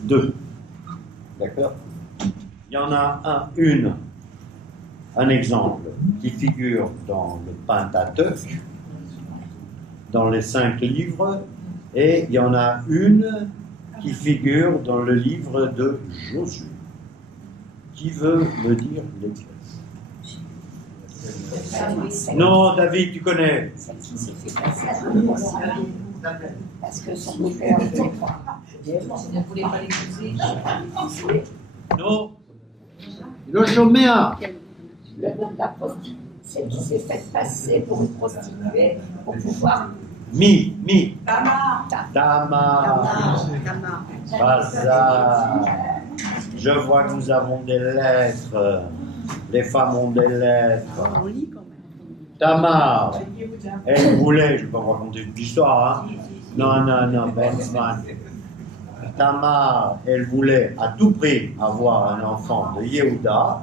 2. D'accord? Il y en a un exemple qui figure dans le Pentateuch, dans les 5 livres, et il y en a une qui figure dans le livre de Josué. Qui veut me dire lesquels? Non, David, tu connais. Celle qui s'est fait passer à parce que son beau-père ne voulait pas. Ne voulait pas l'épouser. Non. Le chômeur. Celle qui s'est faite passer pour une prostituée pour pouvoir. Tamar. Bazar. Je vois que nous avons des lettres. Les femmes ont des lettres. Tamar, elle voulait, je ne vais pas vous raconter une histoire, hein. Non, Benzman. Tamar, elle voulait à tout prix avoir un enfant de Yehuda.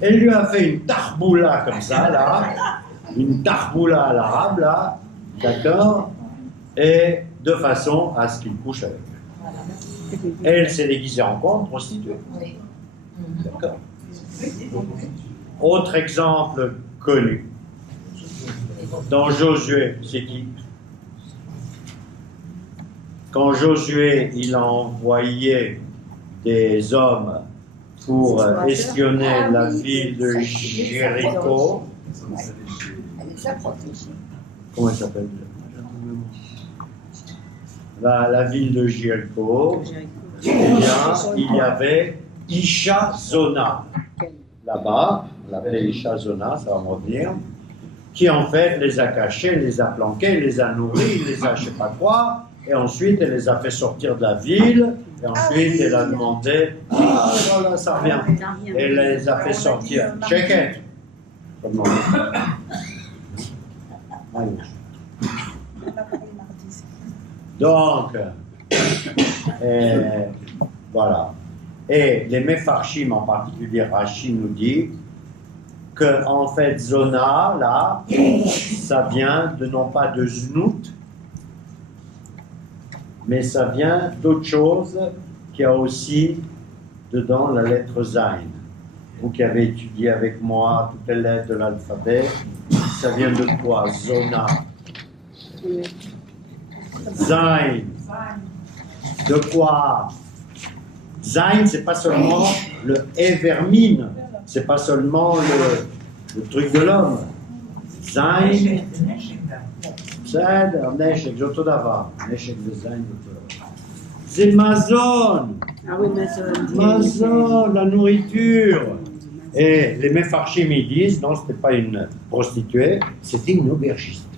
Elle lui a fait une tarboula comme ça, là, une tarboula à l'arabe, là, d'accord, et de façon à ce qu'il couche avec elle. Elle s'est déguisée en quoi? En prostituée. D'accord. Autre exemple connu. Dans Josué, c'est qui? Quand Josué, il a envoyé des hommes pour espionner la ville de Jéricho. Elle les a protégés. Comment elle s'appelle? La ville de Jéricho. Eh bien, il y avait Isha Zona. Là-bas, on l'appelait Isha Zona, ça va me revenir, qui en fait les a cachés, les a planqués, les a nourris, les a je sais pas quoi, et ensuite elle les a fait sortir de la ville, et ensuite elle a demandé, ah voilà, ça revient, et elle les a fait sortir. Check it. Donc, voilà. Et les Mefarshim, en particulier Rashi, nous dit que en fait Zona, là, ça vient de non pas de Znout, mais ça vient d'autre chose qui a aussi dedans la lettre Zain. Vous qui avez étudié avec moi toutes les lettres de l'alphabet, ça vient de quoi? Zona. Zain. De quoi? Zain, c'est pas seulement le Evermine, c'est pas seulement le truc de l'homme. Zain, c'est un neshek, j'entends d'avant. Neshek de Zain, c'est Mazon. Ah oui, Mazon, la nourriture. Et les Mefarshim, ils disent, non, c'était pas une prostituée, c'était une aubergiste.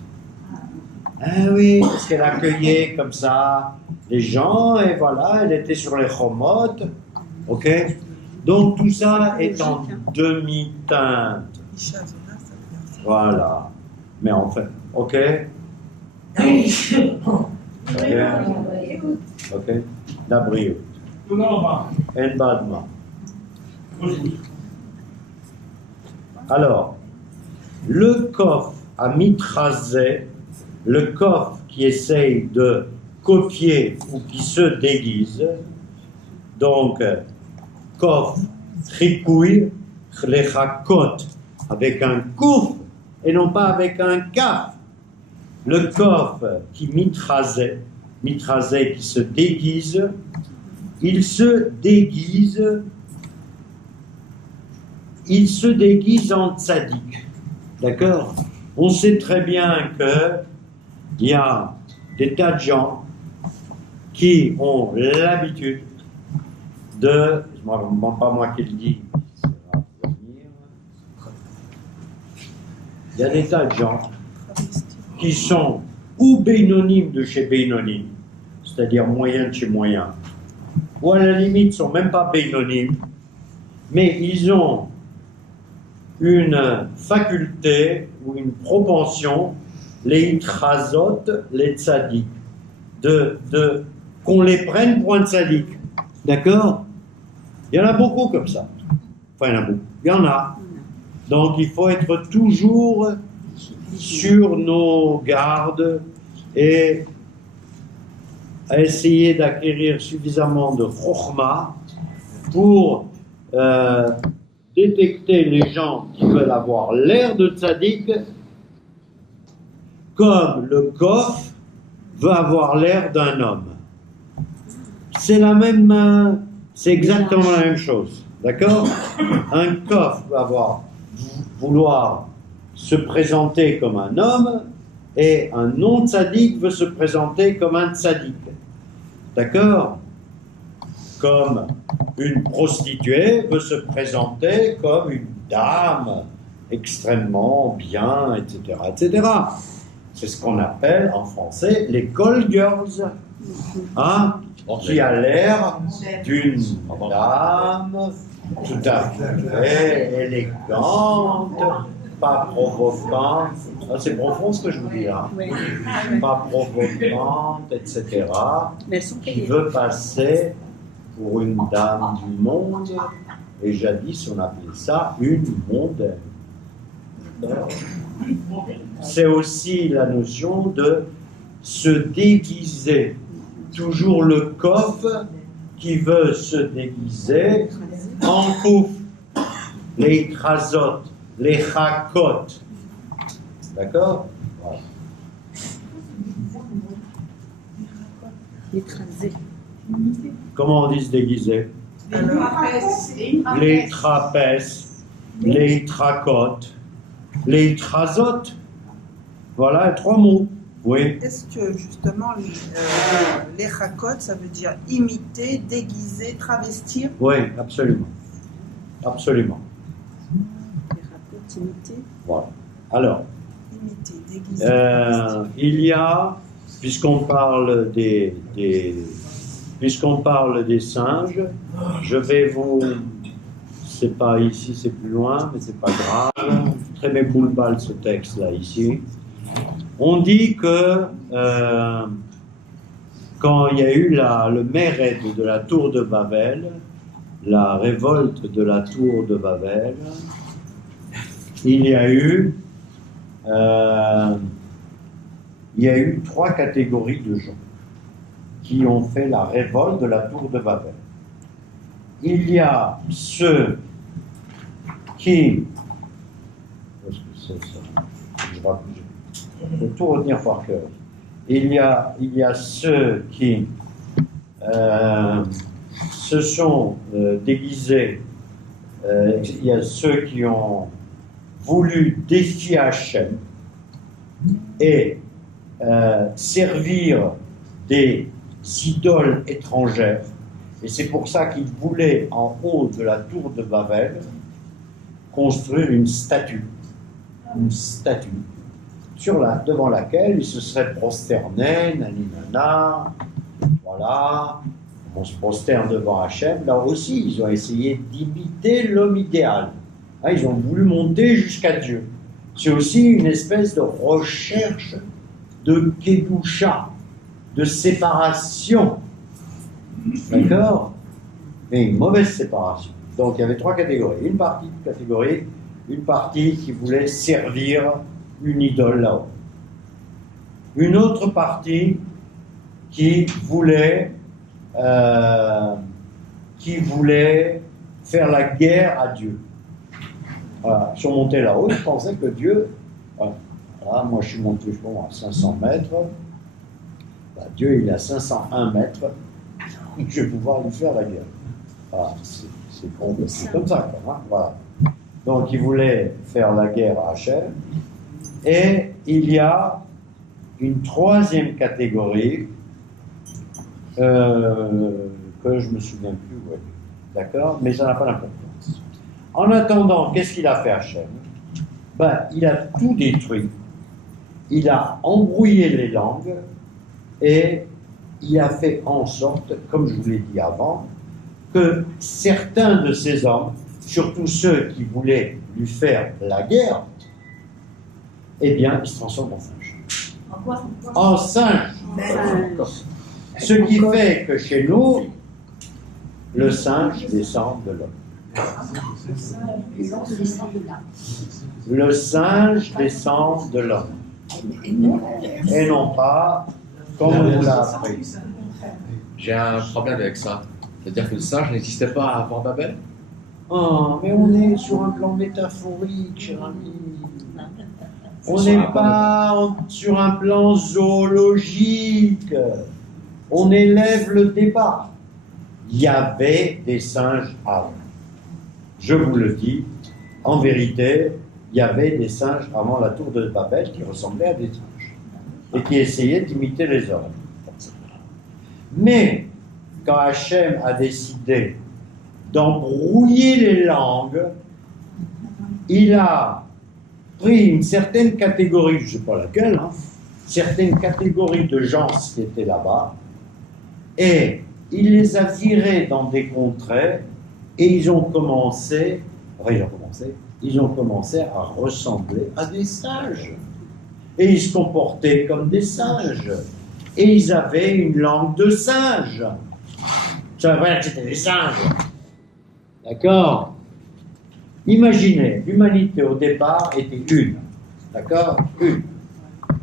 Ah oui, parce qu'elle accueillait comme ça les gens, et voilà, elle était sur les chomot, ok? Donc tout ça est en demi-teinte. Voilà. Mais en fait, ok? Ok? La brioute. En badma. Alors, le kof à mitrasé, le kof qui essaye de copier ou qui se déguise, donc kof tripouille, lechakot avec un kouf et non pas avec un kaf. Le kof qui mitrasé, Mitrazé qui se déguise, il se déguise en tzaddik. D'accord? On sait très bien qu'il y a des tas de gens qui ont l'habitude de, je ne me rappelle pas moi qui le dis, il y a des tas de gens qui sont ou bénonymes de chez bénonymes, c'est-à-dire moyens de chez moyens, ou à la limite ne sont même pas bénonymes, mais ils ont une faculté ou une propension, les itrazot, les tzaddik, qu'on les prenne pour un tzaddik. D'accord? Il y en a beaucoup comme ça. Enfin, il y en a beaucoup. Il y en a. Donc, il faut être toujours sur nos gardes et à essayer d'acquérir suffisamment de chokhmah pour détecter les gens qui veulent avoir l'air de tzaddik comme le kof veut avoir l'air d'un homme. C'est la même, c'est exactement la même chose, d'accord? Un kof va vouloir se présenter comme un homme et un non-tzaddik veut se présenter comme un tzaddik, d'accord? Comme une prostituée veut se présenter comme une dame extrêmement bien, etc., etc. C'est ce qu'on appelle en français les call girls, hein, qui a l'air d'une dame tout à fait élégante, pas provocante. Ah, c'est profond ce que je vous dis, hein. Pas provocante, etc. Qui veut passer pour une dame du monde, et jadis on appelait ça une mondaine. C'est aussi la notion de se déguiser. Toujours le kof qui veut se déguiser en kouf. Les ikrazot, les chakot. D'accord? Voilà. Comment on dit se déguiser? Les trapèzes, les tracotes, les trazot. Voilà, 3 mots. Oui. Est-ce que justement les chakot, ça veut dire imiter, déguiser, travestir? Oui, absolument. Absolument. Les chakot, imiter. Voilà. Alors, Imiter, déguiser. il y a, puisqu'on parle puisqu'on parle des singes, je vais vous, c'est pas ici, c'est plus loin, mais c'est pas grave. Très bien boulbal ce texte-là ici. On dit que quand il y a eu le Méred de la tour de Babel, la révolte de la tour de Babel, il y a eu 3 catégories de gens qui ont fait la révolte de la tour de Babel. Il y a ceux qui... Qu'est-ce que c'est ça? Je vais tout retenir par cœur. Il y a ceux qui se sont déguisés, il y a ceux qui ont voulu défier Hachem et servir des idoles étrangères. Et c'est pour ça qu'ils voulaient, en haut de la tour de Babel, construire une statue. Une statue. Devant laquelle ils se seraient prosternés, naninana, voilà, on se prosterne devant Hachem. Là aussi, ils ont essayé d'imiter l'homme idéal. Hein, ils ont voulu monter jusqu'à Dieu. C'est aussi une espèce de recherche de kedusha, de séparation. D'accord? Mais une mauvaise séparation. Donc il y avait 3 catégories. Une partie qui voulait servir une idole là-haut. Une autre partie qui voulait faire la guerre à Dieu. Voilà, ils sont montés là-haut, ils pensaient que Dieu... Voilà, moi je suis monté, je pense, à 500 mètres, bah, Dieu, il a 501 mètres, je vais pouvoir lui faire la guerre. Ah, c'est comme ça, quoi, hein, voilà. Donc, il voulait faire la guerre à Hachem. Et il y a une troisième catégorie que je me souviens plus, ouais. D'accord, mais ça n'a pas d'importance. En attendant, qu'est-ce qu'il a fait Hachem? Ben, il a tout détruit. Il a embrouillé les langues et il a fait en sorte, comme je vous l'ai dit avant, que certains de ces hommes, surtout ceux qui voulaient lui faire la guerre, eh bien, ils se transforment en singes. En quoi? En singes. Ce qui fait que chez nous, le singe descend de l'homme. Le singe descend de l'homme. Et non pas comme on vous l'a appris. J'ai un problème avec ça. C'est-à-dire que le singe n'existait pas avant Babel? Oh, mais on est sur un plan métaphorique, cher ami. On n'est pas sur un plan zoologique. On élève le débat. Il y avait des singes avant. Je vous le dis, en vérité, il y avait des singes avant la tour de Babel qui ressemblaient à des singes et qui essayaient d'imiter les hommes. Mais quand Hachem a décidé d'embrouiller les langues, il a pris une certaine catégorie, je ne sais pas laquelle, hein, certaines catégories de gens qui étaient là-bas, et il les a virés dans des contrées, et ils ont commencé à ressembler à des singes. Et ils se comportaient comme des singes. Et ils avaient une langue de singe. Ça veut dire que c'était des singes. D'accord? Imaginez, l'humanité au départ était une. D'accord? Une.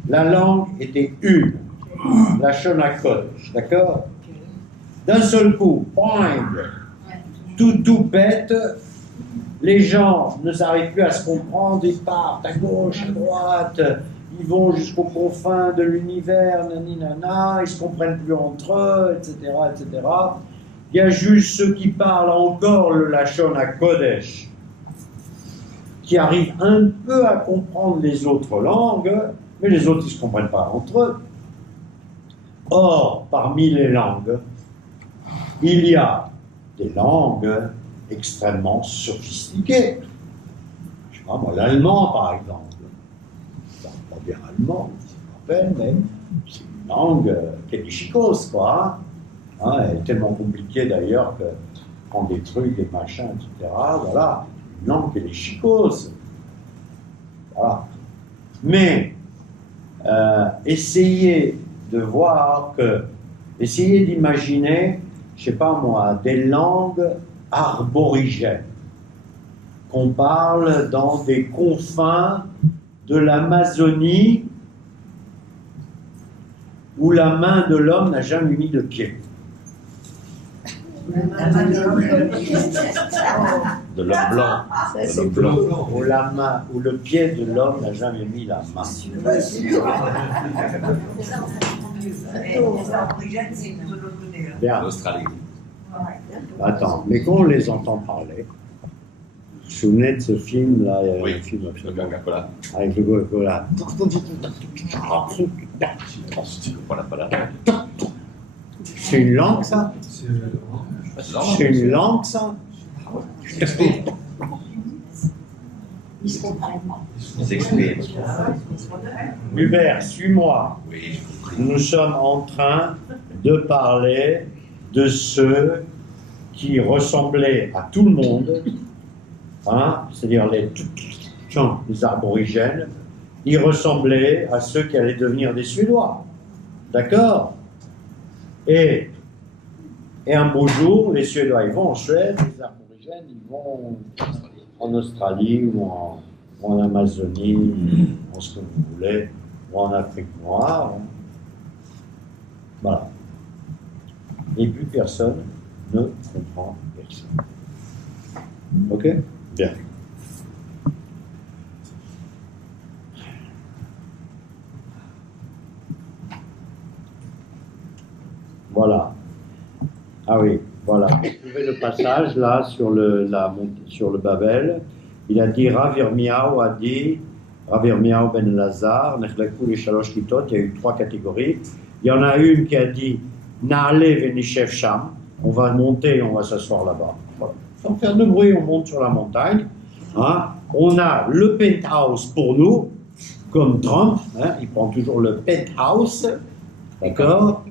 La langue était une. La Shona Kodesh. D'accord? D'un seul coup, poing, tout pète. Les gens ne s'arrivent plus à se comprendre, ils partent à gauche, à droite, ils vont jusqu'aux confins de l'univers, naninana, ils ne se comprennent plus entre eux, etc., etc. Il y a juste ceux qui parlent encore le Lachon à Kodesh, qui arrivent un peu à comprendre les autres langues, mais les autres, ils ne se comprennent pas entre eux. Or, parmi les langues, il y a des langues extrêmement sophistiquées. Je sais pas moi, l'allemand par exemple. Je ne parle pas bien allemand, je me rappelle, mais c'est une langue qui est des chicos, quoi. Hein, elle est tellement compliquée d'ailleurs que prend des trucs, des machins, etc. Voilà, une langue qui est des chicos. Voilà. Mais essayez de voir que, essayez d'imaginer, je ne sais pas moi, des langues arborigènes qu'on parle dans des confins de l'Amazonie où la main de l'homme n'a jamais mis le pied. De l'homme blanc. De l'homme blanc. Où le pied de l'homme n'a jamais mis la main. Bien. En Australie. Attends, mais quand on les entend parler, vous vous souvenez de ce film là, Oui, un film le absolument Coca-Cola. avec le Coca-Cola. Tu comprends pas la langue. C'est une langue ça? C'est une langue ça? Ils se comprennent pas. Ils s'expriment. Hubert, suis-moi. Oui, j'ai compris. Nous sommes en train de parler de ceux qui ressemblaient à tout le monde, hein, c'est-à-dire les aborigènes, ils ressemblaient à ceux qui allaient devenir des Suédois. D'accord? Et un beau jour, les Suédois, ils vont en Suède, les aborigènes, ils vont en Australie ou en Amazonie, en ce que vous voulez, ou en Afrique noire. Voilà. Et plus personne ne comprend personne. Ok? Bien. Voilà. Ah oui, voilà. Vous trouvez le passage là sur sur le Babel. Il a dit Rav Yirmiyahu a dit, Rav Yirmiyahu ben Elazar, Nechlekhu les Shalosh Kitot, il y a eu 3 catégories. Il y en a une qui a dit Naale venishev sham, on va monter, on va s'asseoir là-bas. Voilà. Sans faire de bruit, on monte sur la montagne. Hein. On a le penthouse pour nous, comme Trump, hein, il prend toujours le penthouse, d'accord?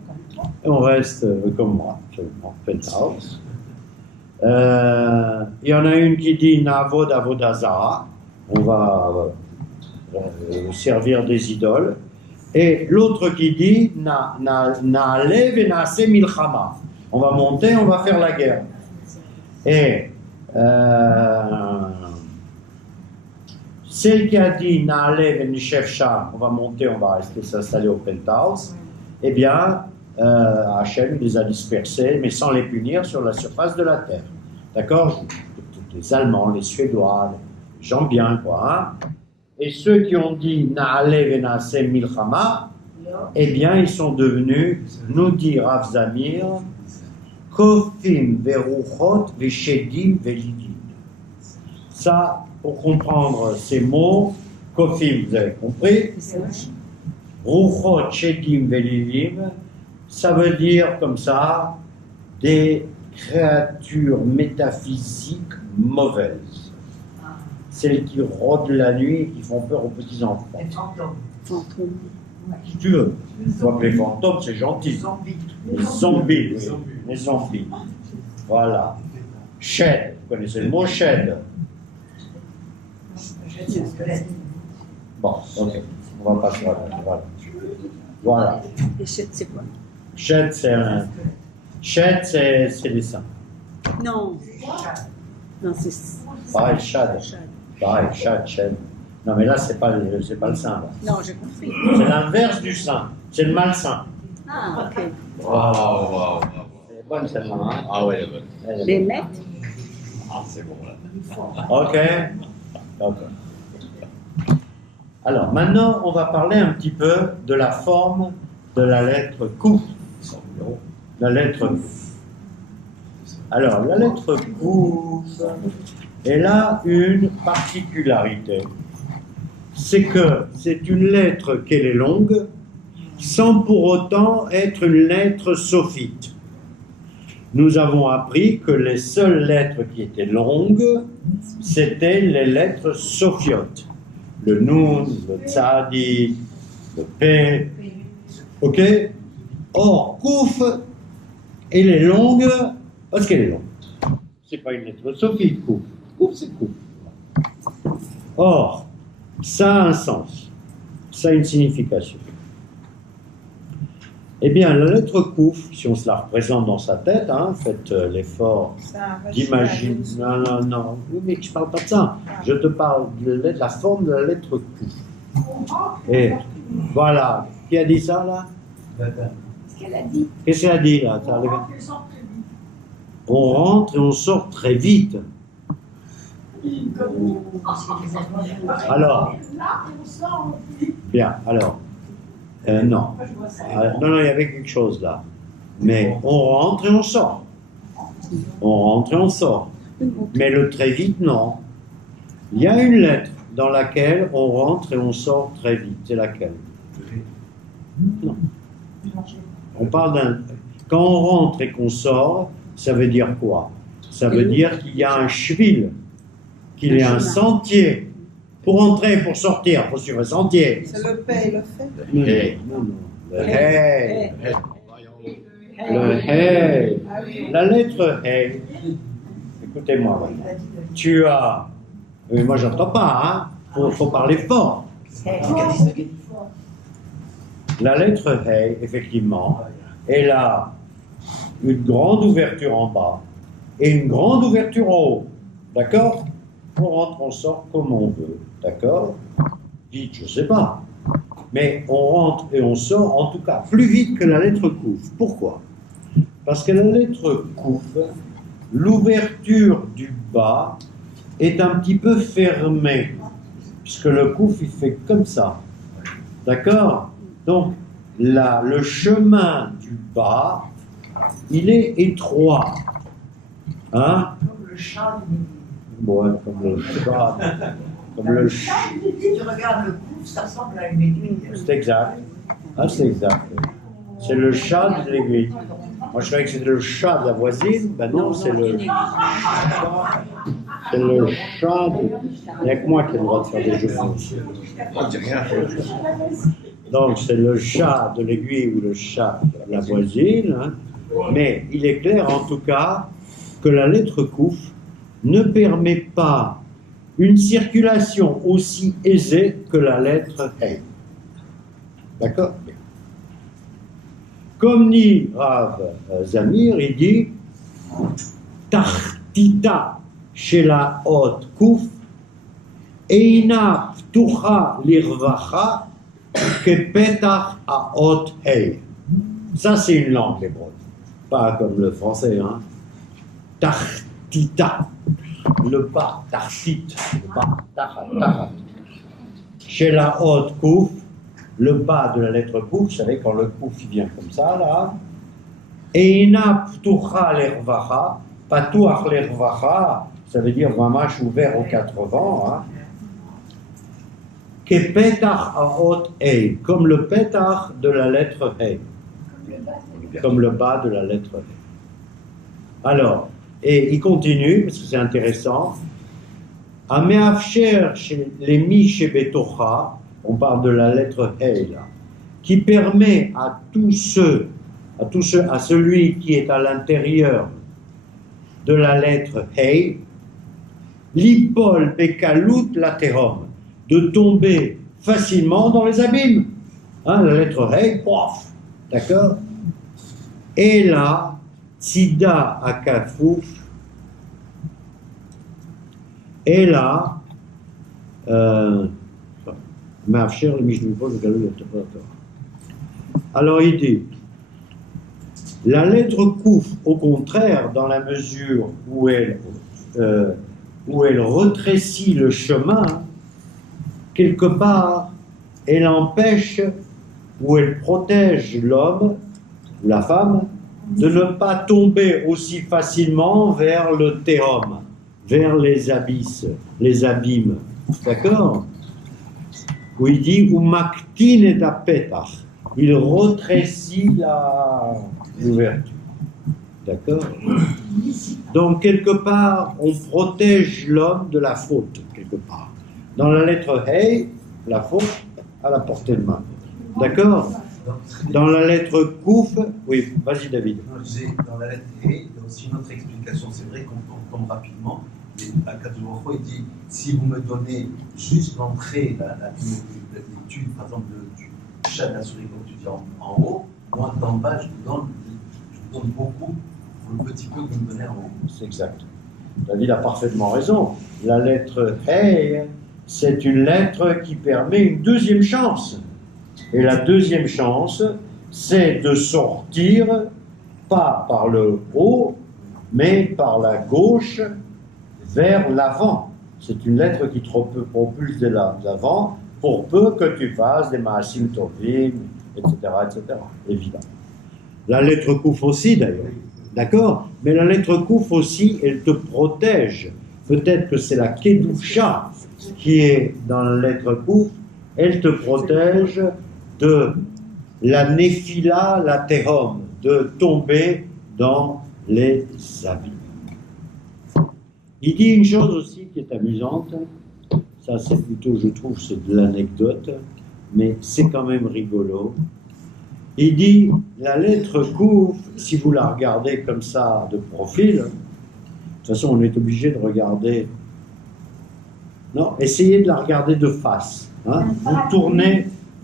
Et on reste comme moi, absolument, penthouse. Il y en a une qui dit Navod Avodazara, on va servir des idoles. Et l'autre qui dit Naalev et Naase Milchama, on va monter, on va faire la guerre. Et celle qui a dit Naalev et Nishev Sham, on va monter, on va rester s'installer au penthouse, eh bien, Hachem les a dispersés, mais sans les punir sur la surface de la terre. D'accord? Les Allemands, les Suédois, les gens bien, quoi. Hein? Et ceux qui ont dit Naalev et Naase Milchama, eh bien, ils sont devenus, nous dit Rav Zamir, Kofim veruchot veshedim velidim. Ça, pour comprendre ces mots, Kofim, vous avez compris, Ruchot, Shedim, Velidim, ça veut dire comme ça des créatures métaphysiques mauvaises. Celles qui rôdent la nuit et qui font peur aux petits-enfants. Les fantômes. Si tu veux. Tu vois que les fantômes, c'est gentil. Les zombies. Oui. Les zombies. Voilà. Shed. Vous connaissez le mot shed? Bon, ok. On va passer à la voilà. Et Chet, c'est quoi? Shed, c'est un. Shed, c'est les seins. Non. Non, c'est. Pareil, shad. Pareil, shad, shed. Non, mais là, c'est pas le sein. Là. Non, j'ai compris. C'est l'inverse du sein. C'est le malsain. Ah, ok. Waouh. Elle est bonne celle-là. Hein? Ah ouais, elle est bonne. Elle est Les bonne. maîtres? Ah, c'est bon là. Ok. Alors, maintenant, on va parler un petit peu de la forme de la lettre Kouf. La lettre Kouf. Alors, la lettre Kouf, elle a une particularité. C'est que c'est une lettre qu'elle est longue, sans pour autant être une lettre sophite. Nous avons appris que les seules lettres qui étaient longues, c'était les lettres sophiotes. Le Nun, le Tzadi, le P. Ok? Or, Kouf, elle est longue parce qu'elle est longue. C'est pas une lettre sophite, Kouf. Kouf, c'est Kouf. Or, ça a un sens. Ça a une signification. Eh bien, la lettre Kouf, si on se la représente dans sa tête, hein, faites l'effort d'imaginer. Non. Oui, mais je ne parle pas de ça. Je te parle de la forme de la lettre Kouf. Et voilà. Qui a dit ça, là? Ce qu'elle a dit. Qu'est-ce qu'elle a dit, là? On rentre et on sort très vite. Alors. Bien, alors. Non. Non, il y avait quelque chose là. Mais on rentre et on sort. On rentre et on sort. Mais le très vite, non. Il y a une lettre dans laquelle on rentre et on sort très vite. C'est laquelle? Non. On parle d'un... Quand on rentre et qu'on sort, ça veut dire quoi? Ça veut dire qu'il y a un shvil, qu'il y a un sentier. Pour entrer, pour sortir, il faut suivre un sentier. C'est le paix et le fait. Non. Le hey. Le hey. La lettre hey. Écoutez-moi. Tu as... moi, j'entends pas, hein. Faut parler fort. La lettre hey, effectivement, elle a une grande ouverture en bas et une grande ouverture en haut. D'accord? On rentre, on sort comme on veut. D'accord? Vite, je ne sais pas. Mais on rentre et on sort, en tout cas, plus vite que la lettre Kouf. Pourquoi? Parce que la lettre Kouf, l'ouverture du bas est un petit peu fermée. Puisque le Kouf, il fait comme ça. D'accord? Donc, là, le chemin du bas il est étroit. Hein? Comme le chat du milieu. Bon, comme le chat. Comme le chat. Si tu regardes le couf, ça ressemble à une aiguille. C'est exact. Ah, c'est exact. C'est le chat de l'aiguille. Moi, je croyais que c'était le chat de la voisine. Ben non, c'est le chat de... Il n'y a que moi qui ai le droit de faire des jeux de mots. On dit rien. Donc, c'est le chat de l'aiguille ou le chat de la voisine. Hein. Mais il est clair, en tout cas, que la lettre Kouf ne permet pas une circulation aussi aisée que la lettre Hey. D'accord? Comme dit Rav Zamir, il dit Tachtita chez la haute Kouf, Eina ptucha lirvacha que petach a haute Hey. Ça, c'est une langue hébreu. Pas comme le français, hein. Tachtita. Le bas, tartit, le bas, tarat. Chez la haute kouf, le bas de la lettre kouf, vous savez, quand le kouf il vient comme ça, là, Eina ptucha l'ervacha, patuach l'ervacha, ça veut dire mamash ouvert aux quatre vents, hein, que petach a haute ei, comme le petach de la lettre ei, comme le bas de la lettre ei. Alors, et il continue, parce que c'est intéressant. Ameafcher les mi chez Betocha, on parle de la lettre Hey là, qui permet à celui qui est à l'intérieur de la lettre Hey, l'ipol bekalut laterum, de tomber facilement dans les abîmes. Hein, la lettre Hey, pof, d'accord? Et là, Tzida Akafouf, et là, alors il dit, la lettre Kouf, au contraire, dans la mesure où elle retrécit le chemin, quelque part, elle empêche ou elle protège l'homme ou la femme de ne pas tomber aussi facilement vers le théum, vers les abysses, les abîmes. D'accord? Où il dit « Umaktin et apetach », il retrécit l'ouverture. D'accord? Donc, quelque part, on protège l'homme de la faute, quelque part. Dans la lettre Hey, la faute à la portée de main. D'accord? Dans la lettre Kouf, oui, vas-y David. Dans la lettre E, il y a aussi une autre explication. C'est vrai qu'on tombe rapidement. Akadosh il dit si vous me donnez juste l'entrée, l'étude, par exemple, du chat de la souris, comme tu dis en haut, moi d'en bas, je vous donne beaucoup pour le petit peu que vous me donnez en haut. C'est exact. David a parfaitement raison. La lettre Hey, c'est une lettre qui permet une deuxième chance. Et la deuxième chance, c'est de sortir, pas par le haut, mais par la gauche, vers l'avant. C'est une lettre qui te propulse de l'avant, pour peu que tu fasses des Maasim Tovim, etc., évidemment. La lettre Kouf aussi, d'ailleurs. D'accord? Mais la lettre Kouf aussi, elle te protège. Peut-être que c'est la Kedusha qui est dans la lettre Kouf, elle te protège de la Néphila, la Tehom, de tomber dans les abîmes. Il dit une chose aussi qui est amusante, ça c'est plutôt, je trouve, c'est de l'anecdote, mais c'est quand même rigolo. Il dit, la lettre Kouf, si vous la regardez comme ça de profil, de toute façon on est obligé de regarder, non, essayez de la regarder de face, hein.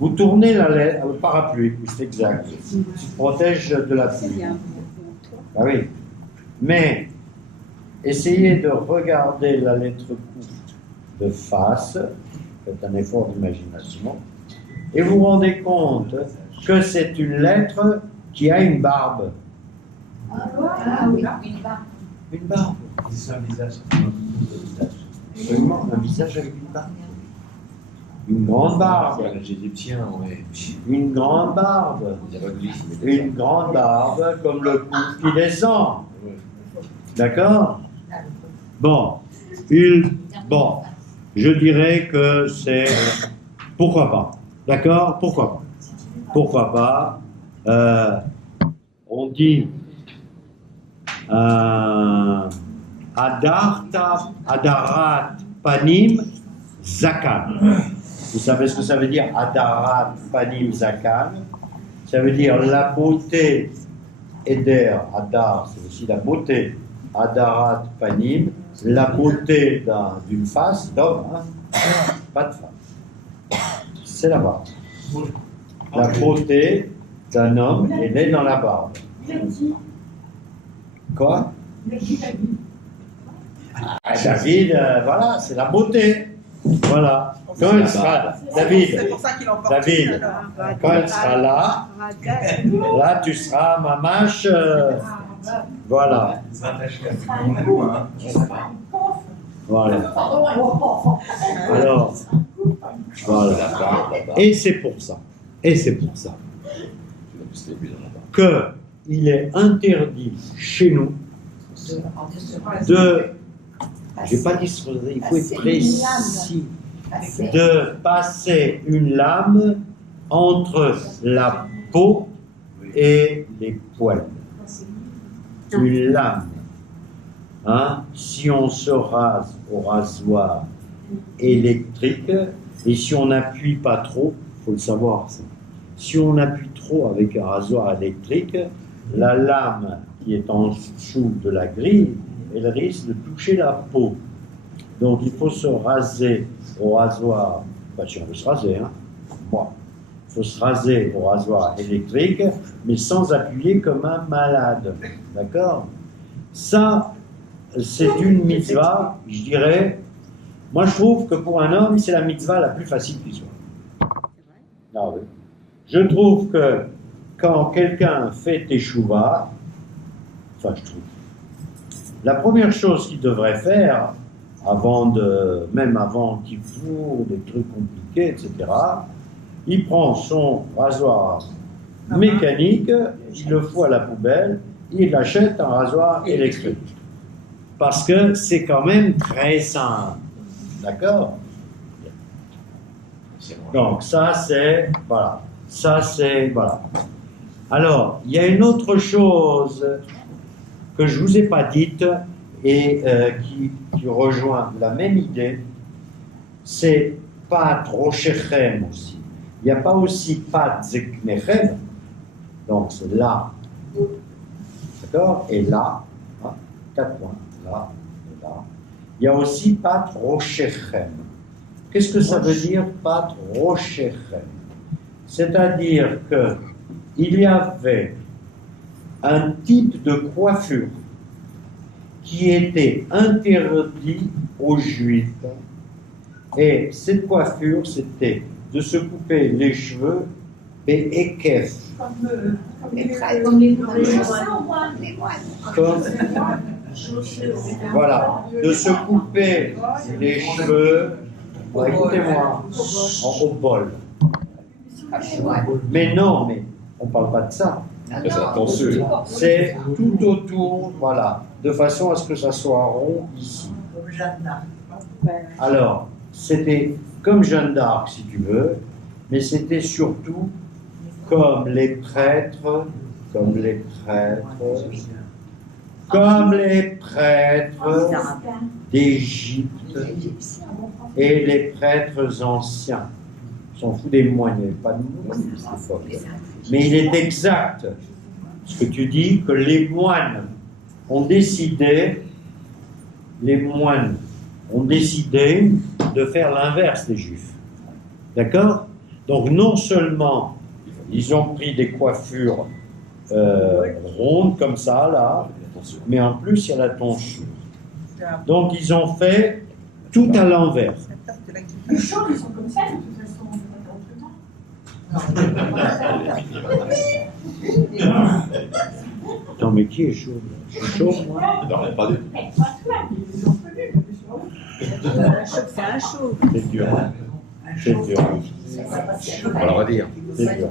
Vous tournez la lettre, le parapluie, c'est exact, qui protège de la pluie. Ah oui, mais essayez de regarder la lettre Kouf de face, faites un effort d'imagination, et vous vous rendez compte que c'est une lettre qui a une barbe. Ah oui, une barbe. Une barbe. C'est un visage. Absolument, un visage avec une barbe. Une grande barbe. Les Égyptiens, ouais. Une grande barbe. Une grande barbe comme le pouce qui descend. D'accord? Bon. Bon. Je dirais que c'est... Pourquoi pas? D'accord? Pourquoi pas? Pourquoi pas? On dit Adarat Panim Zakan. Vous savez ce que ça veut dire Adarat Panim Zakan? Ça veut dire la beauté Eder, Adar, c'est aussi la beauté. Adarat Panim, la beauté d'une face d'homme, hein? Pas de femme. C'est la barbe. La beauté d'un homme est née dans la barbe. Quoi? David, voilà, c'est la beauté. Voilà. Quand elle sera, David, C'est pour ça qu'il en porte David, une, alors. quand elle sera là, tu seras ma mâche. Voilà. Voilà. Alors, voilà. Et c'est pour ça. Qu'il est interdit chez nous de, j'ai pas dit ce il faut être précis, de passer une lame entre la peau et les poils. Une lame. Hein? Si on se rase au rasoir électrique, et si on n'appuie pas trop, il faut le savoir, ça. Si on appuie trop avec un rasoir électrique, la lame qui est en dessous de la grille, elle risque de toucher la peau. Donc il faut se raser au rasoir, si on veut se raser, hein, moi. Il faut se raser au rasoir électrique, mais sans appuyer comme un malade. D'accord? Ça, c'est une mitzvah, je dirais. Moi, je trouve que pour un homme, c'est la mitzvah la plus facile qui soit. Ah oui. Je trouve que quand quelqu'un fait teshuva, enfin, je trouve, la première chose qu'il devrait faire, même avant qu'il fourre des trucs compliqués, etc., il prend son rasoir mécanique, il le fout à la poubelle, il achète un rasoir électrique. Parce que c'est quand même très simple. D'accord? Donc ça c'est, voilà. Ça c'est, voilà. Alors, il y a une autre chose que je ne vous ai pas dite et qui rejoint la même idée, c'est Pat Roshechem aussi. Il n'y a pas aussi Pat Zeknechem, donc c'est là, d'accord, et là, hein, 4 points, là et là. Il y a aussi Pat Roshechem. Qu'est-ce que ça veut dire Pat Roshechem? C'est-à-dire qu'il y avait un type de coiffure qui était interdit aux Juifs. Et cette coiffure, c'était de se couper les cheveux et ekef. Comme les moines. Voilà, de se couper les cheveux, écoutez-moi, au bol. Mais non, mais on ne parle pas de ça. C'est tout autour, voilà, de façon à ce que ça soit rond ici. Comme Jeanne d'Arc. Alors, c'était comme Jeanne d'Arc, si tu veux, mais c'était surtout comme les prêtres d'Égypte et les prêtres anciens. On s'en fout des moines, il n'y avait pas de moines à cette époque. Mais il est exact ce que tu dis, que les moines ont décidé de faire l'inverse des Juifs. D'accord? Donc non seulement ils ont pris des coiffures rondes comme ça, là, mais en plus il y a la tonsure. Donc ils ont fait tout à l'envers. Les chants, ils sont comme ça, de toute façon, on ne peut pas Attends, mais qui est chaud? Je suis chaud, moi. C'est un chauve. C'est dur, hein? C'est dur. On va le redire. C'est dur.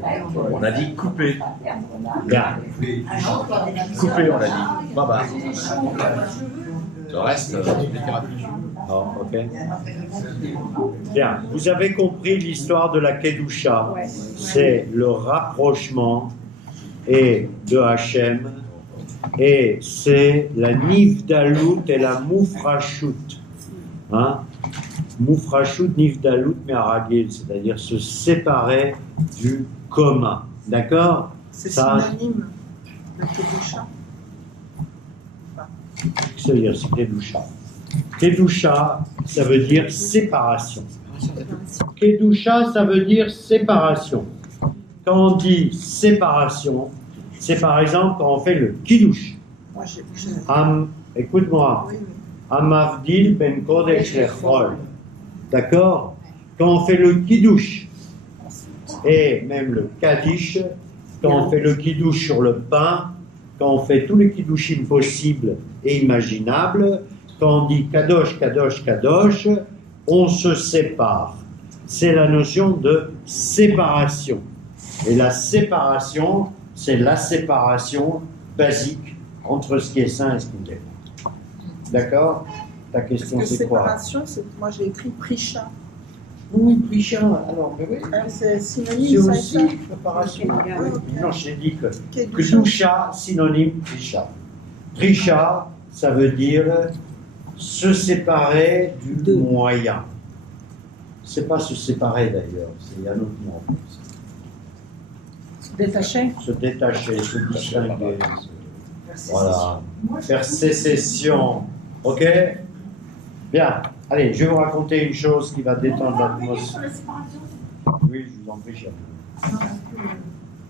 On a dit couper. Bien. Couper, on a dit. Baba. Le reste, littérature. Oh, ok. Bien. Vous avez compris l'histoire de la Kedusha. C'est le rapprochement et de Hachem. Et c'est la Nivdalut et la Moufrashut. Hein? Moufrashut, Nivdalut, Meragil, c'est-à-dire se séparer du commun. D'accord? C'est Ça, synonyme, le Kedusha. qu'est-ce que ça veut dire, c'est Kedusha? Kedusha, ça veut dire séparation. Kedusha, ça veut dire séparation. Quand on dit séparation, c'est par exemple quand on fait le Kiddush. Moi, Écoute-moi. oui, oui. Amavdil ben kodesh lechol. D'accord? Quand on fait le Kiddush, et même le Kaddish, quand on fait le Kiddush sur le pain, quand on fait tous les Kiddushim possibles et imaginables, quand on dit Kadosh, Kadosh, Kadosh, on se sépare. C'est la notion de séparation. Et la séparation, c'est la séparation basique entre ce qui est saint et ce qui ne l'est pas. D'accord? Ta question, Parce que c'est quoi? séparation, moi j'ai écrit Prisha. Oui, Prisha, alors, mais oui. C'est C'est synonyme, ça et aussi ça. préparation. Oui, ok. Non, je t'ai dit que Kedusha. Kedusha, synonyme Prisha. Prisha, ça veut dire se séparer du moyen. C'est pas se séparer d'ailleurs, il y a un autre mot. Détaché. Se détacher, se distinguer. Voilà. Faire sécession. Ok? Bien. Allez, je vais vous raconter une chose qui va détendre Sur l'atmosphère. la séparation, Oui, je vous en prie, cher. c'est parce que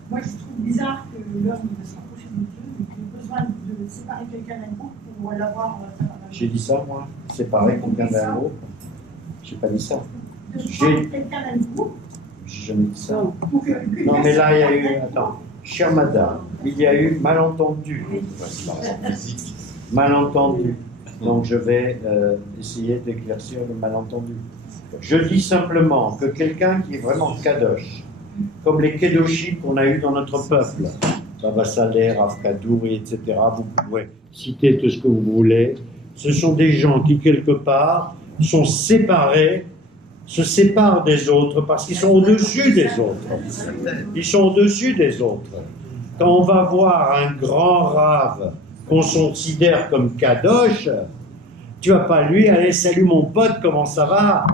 moi je trouve bizarre que l'homme veut se rapprocher de Dieu, mais qu'il ait besoin de séparer quelqu'un d'un groupe pour l'avoir. J'ai dit ça, moi? Séparer quelqu'un d'un autre? J'ai pas dit ça. De J'ai- prendre quelqu'un d'un groupe J'ai jamais dit ça. pour que. Non, mais là, il y a eu. Attends. Chère madame, il y a eu malentendu. Malentendu. Donc, je vais essayer d'éclaircir le malentendu. Je dis simplement que quelqu'un qui est vraiment kadosh, comme les kedoshim qu'on a eu dans notre peuple, Baba Saler, Afkadouri, etc., vous pouvez citer tout ce que vous voulez, ce sont des gens qui, quelque part, sont séparés, se séparent des autres parce qu'ils sont au-dessus des autres. Ils sont au-dessus des autres. Quand on va voir un grand rave qu'on considère comme kadosh, tu vas pas lui aller salut mon pote, comment ça va?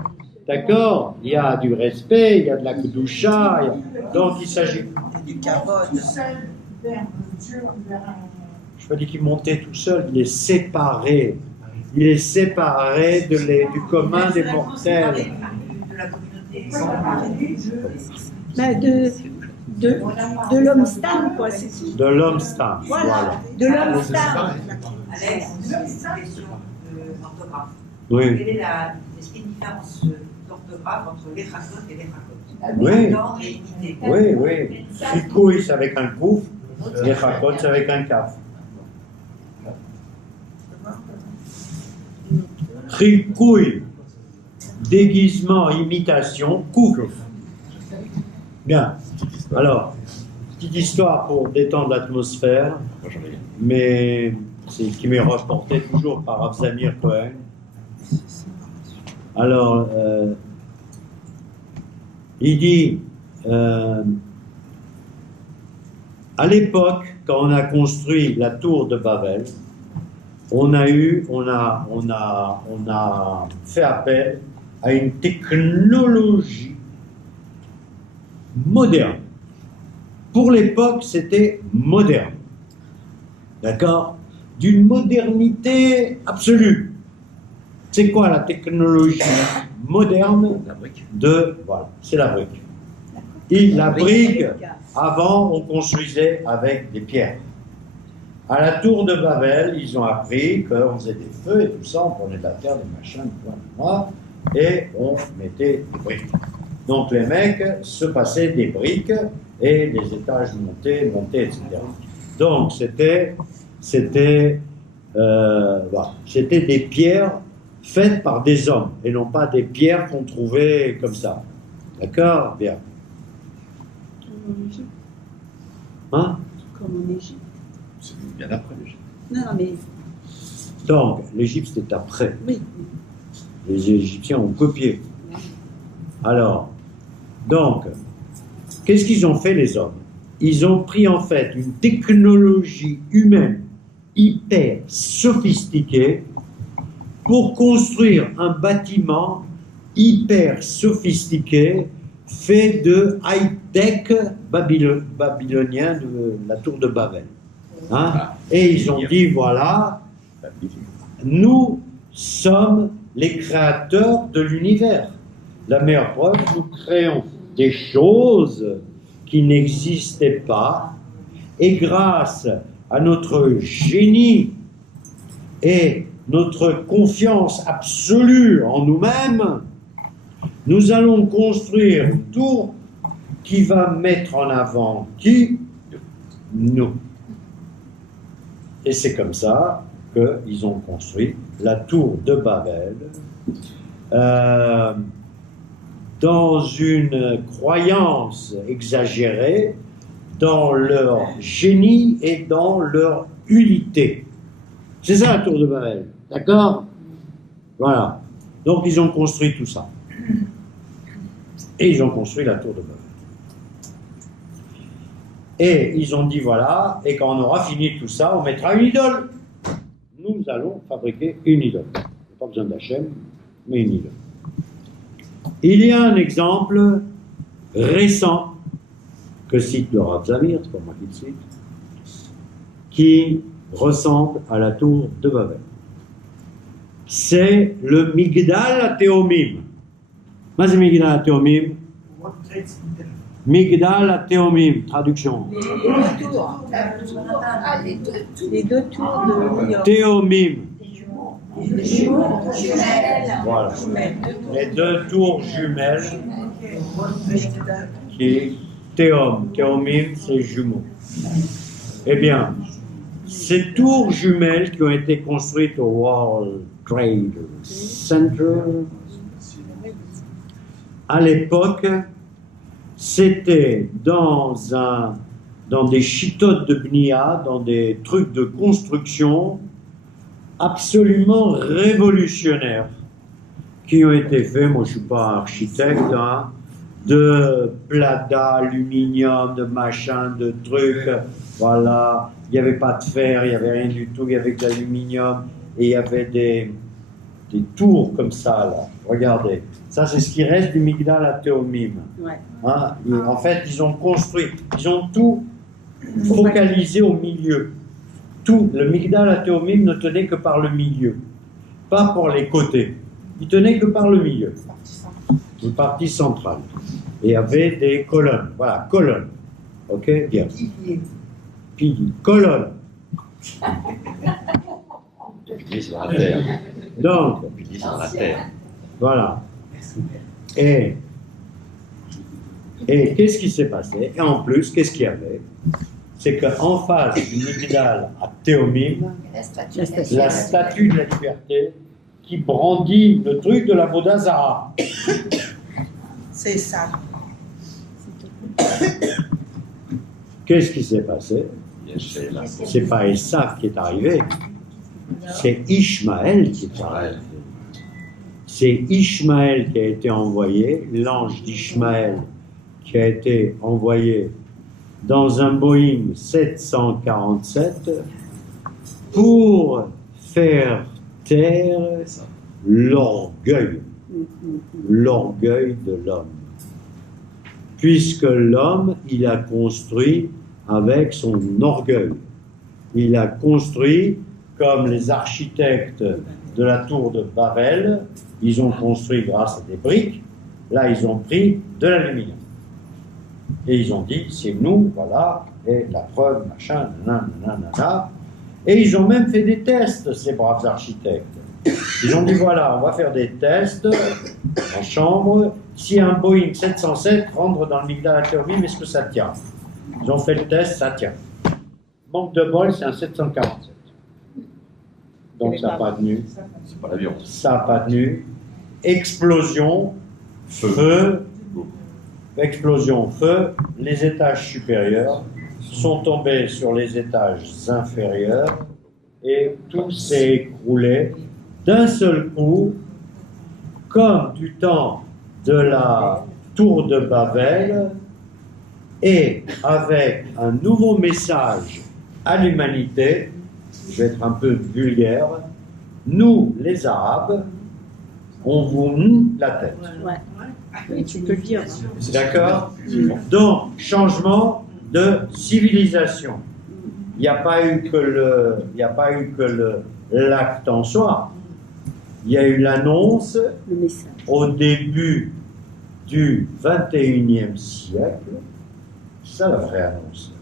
D'accord? Il y a du respect, il y a de la kedusha, donc il s'agit. Du kavod. Tout seul vers Dieu, vers un. Je pas dit qu'il montait tout seul, il est séparé. Il est séparé du commun des mortels. De la communauté. Mais de l'homme stam, quoi, c'est tout. De l'homme stam. Voilà. De l'homme stam. Alex, c'est une question d'orthographe. Oui. Quelle est est-ce qu'il y a une différence d'orthographe entre les raccottes et les raccottes? Oui. Étendre et imiter. Oui, oui. Tricouille, c'est avec un kouf, les chakot, c'est avec un kaf. Tricouille, déguisement, imitation, kouf. Bien. Alors, petite histoire pour détendre l'atmosphère, mais c'est qui m'est rapporté toujours par Rav Zamir Cohen. Alors, il dit, à l'époque, quand on a construit la tour de Babel, on a fait appel à une technologie moderne. Pour l'époque, c'était moderne. D'accord? D'une modernité absolue. C'est quoi la technologie moderne La brique. Voilà, c'est la brique. Et la brique, avant, on construisait avec des pierres. À la tour de Babel, ils ont appris qu'on faisait des feux et tout ça, on prenait de la terre, des machins, des points, et on mettait des briques. Donc les mecs se passaient des briques et les étages montaient, etc. Donc c'était des pierres faites par des hommes et non pas des pierres qu'on trouvait comme ça. D'accord? Bien. Comme en Égypte. Hein? Comme en Égypte. C'est bien après l'Égypte. Non, mais Donc, l'Égypte, c'était après. oui. Les Égyptiens ont copié. Alors, donc, qu'est-ce qu'ils ont fait, les hommes? Ils ont pris, en fait, une technologie humaine hyper sophistiquée pour construire un bâtiment hyper sophistiqué fait de high-tech babylonien de la tour de Babel. Hein? Et ils ont dit, voilà, nous sommes les créateurs de l'univers. La meilleure preuve, nous créons des choses qui n'existaient pas, et grâce à notre génie et notre confiance absolue en nous-mêmes, nous allons construire une tour qui va mettre en avant qui? Nous. Et c'est comme ça qu'ils ont construit la tour de Babel dans une croyance exagérée dans leur génie et dans leur unité. C'est ça la tour de Babel, d'accord? Voilà. Donc ils ont construit tout ça. Et ils ont construit la tour de Babel. Et ils ont dit voilà, et quand on aura fini tout ça, on mettra une idole. Nous allons fabriquer une idole. Pas besoin d'Hachem, mais une idole. Il y a un exemple récent que cite le Rav Zamir, c'est pas moi qui le cite, qui ressemble à la tour de Babel. C'est le Migdal HaTeomim. Qu'est-ce que c'est Migdal HaTeomim? Migdal HaTeomim, traduction. Les deux tours de New York. Théomim. Les jumeaux jumelles. Voilà. Les deux tours jumelles qui Théomim, c'est jumeaux. Eh bien, ces tours jumelles qui ont été construites au World Trade Center, à l'époque, c'était dans des chitotes de bnia, dans des trucs de construction absolument révolutionnaires qui ont été faits, moi je ne suis pas architecte, hein, de plats d'aluminium, de machin, de trucs, voilà, il n'y avait pas de fer, il n'y avait rien du tout, il y avait de l'aluminium, et il y avait des tours comme ça, là, regardez, ça c'est ce qui reste du Migdal HaTeomim. Ouais. Hein, en fait, ils ont construit, ils ont tout focalisé au milieu. Tout, le Migdal HaTeomim ne tenait que par le milieu, pas pour les côtés. Il tenait que par le milieu, une partie centrale. Et il y avait des colonnes, voilà, colonnes. Ok, bien. Piliers, colonnes. Piliers sur la terre. Donc, Piliers sur la terre. voilà. Et qu'est-ce qui s'est passé? Et en plus, qu'est-ce qu'il y avait? C'est qu'en face du Migdal HaTeomim, la statue de la liberté qui brandit le truc de la Vodazara. C'est ça. Qu'est-ce qui s'est passé? C'est pas Esav qui est arrivé, c'est Ishmaël qui est arrivé. C'est Ishmaël qui a été envoyé, l'ange d'Ishmaël qui a été envoyé dans un Boeing 747 pour faire taire l'orgueil de l'homme. Puisque l'homme, il a construit avec son orgueil. Il a construit comme les architectes de la tour de Babel, ils ont construit grâce à des briques, là ils ont pris de l'aluminium. Et ils ont dit, c'est nous, voilà, et la preuve, machin, nanana. Et ils ont même fait des tests, ces braves architectes. Ils ont dit, voilà, on va faire des tests en chambre. Si un Boeing 707 rentre dans le Migdal HaTeomim, est-ce que ça tient? Ils ont fait le test, ça tient. Manque de bol, c'est un 747. Donc ça n'a pas tenu. C'est pas l'avion. Ça n'a pas tenu. Explosion, feu, explosion, feu, les étages supérieurs sont tombés sur les étages inférieurs et tout s'est écroulé d'un seul coup, comme du temps de la tour de Babel, et avec un nouveau message à l'humanité. Je vais être un peu vulgaire. Nous, les Arabes, on vous noue la tête. Et tu peux le dire. D'accord? Donc, changement de civilisation. Il n'y a pas eu que l'acte en soi. Il y a eu l'annonce Le message. au début du XXIe siècle, c'est ça la vraie annonce,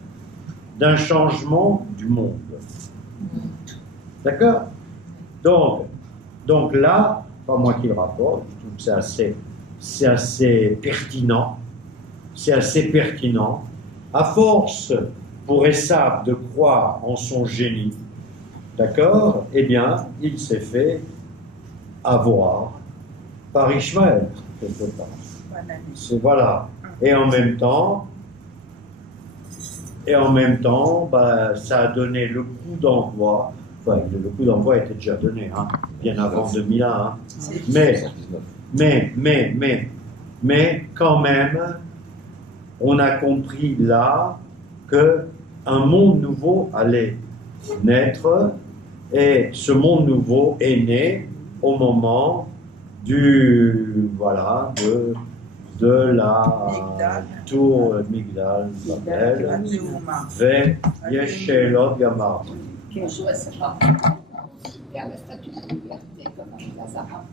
d'un changement du monde. D'accord? Donc là, pas moi qui le rapporte, je trouve que c'est assez pertinent. C'est assez pertinent. À force pour Esav de croire en son génie, d'accord? Eh bien, il s'est fait avoir par Ishmaël, quelque part. Voilà. Et en même temps, bah, ça a donné le coup d'envoi. Enfin, le coup d'envoi était déjà donné, hein, bien avant 2001. Hein. Mais quand même, on a compris là qu'un monde nouveau allait naître, et ce monde nouveau est né au moment de la tour Migdal Babel, Ve Yeshelot Gamar. Je ne sais pas. Il y a la statue de liberté comme un Lazara.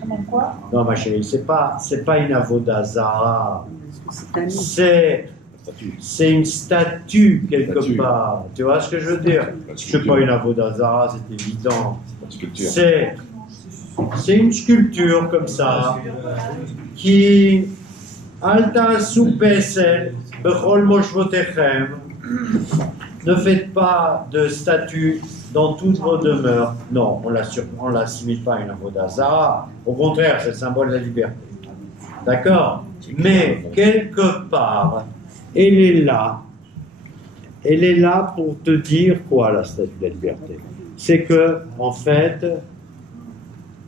Comment quoi? Non, ma chérie, c'est pas une Avodazara. C'est une statue quelque part. Tu vois ce que je veux dire? C'est pas une Avodazara, c'est évident. C'est une sculpture comme ça qui Alta Soupesel Bechol Moshvotechem. Ne faites pas de statue dans toutes vos demeures. Non, on l'assimile pas à une Avodazara. Au contraire, c'est le symbole de la liberté. D'accord? Mais quelque part, elle est là. Elle est là pour te dire quoi, la statue de la liberté? C'est que, en fait,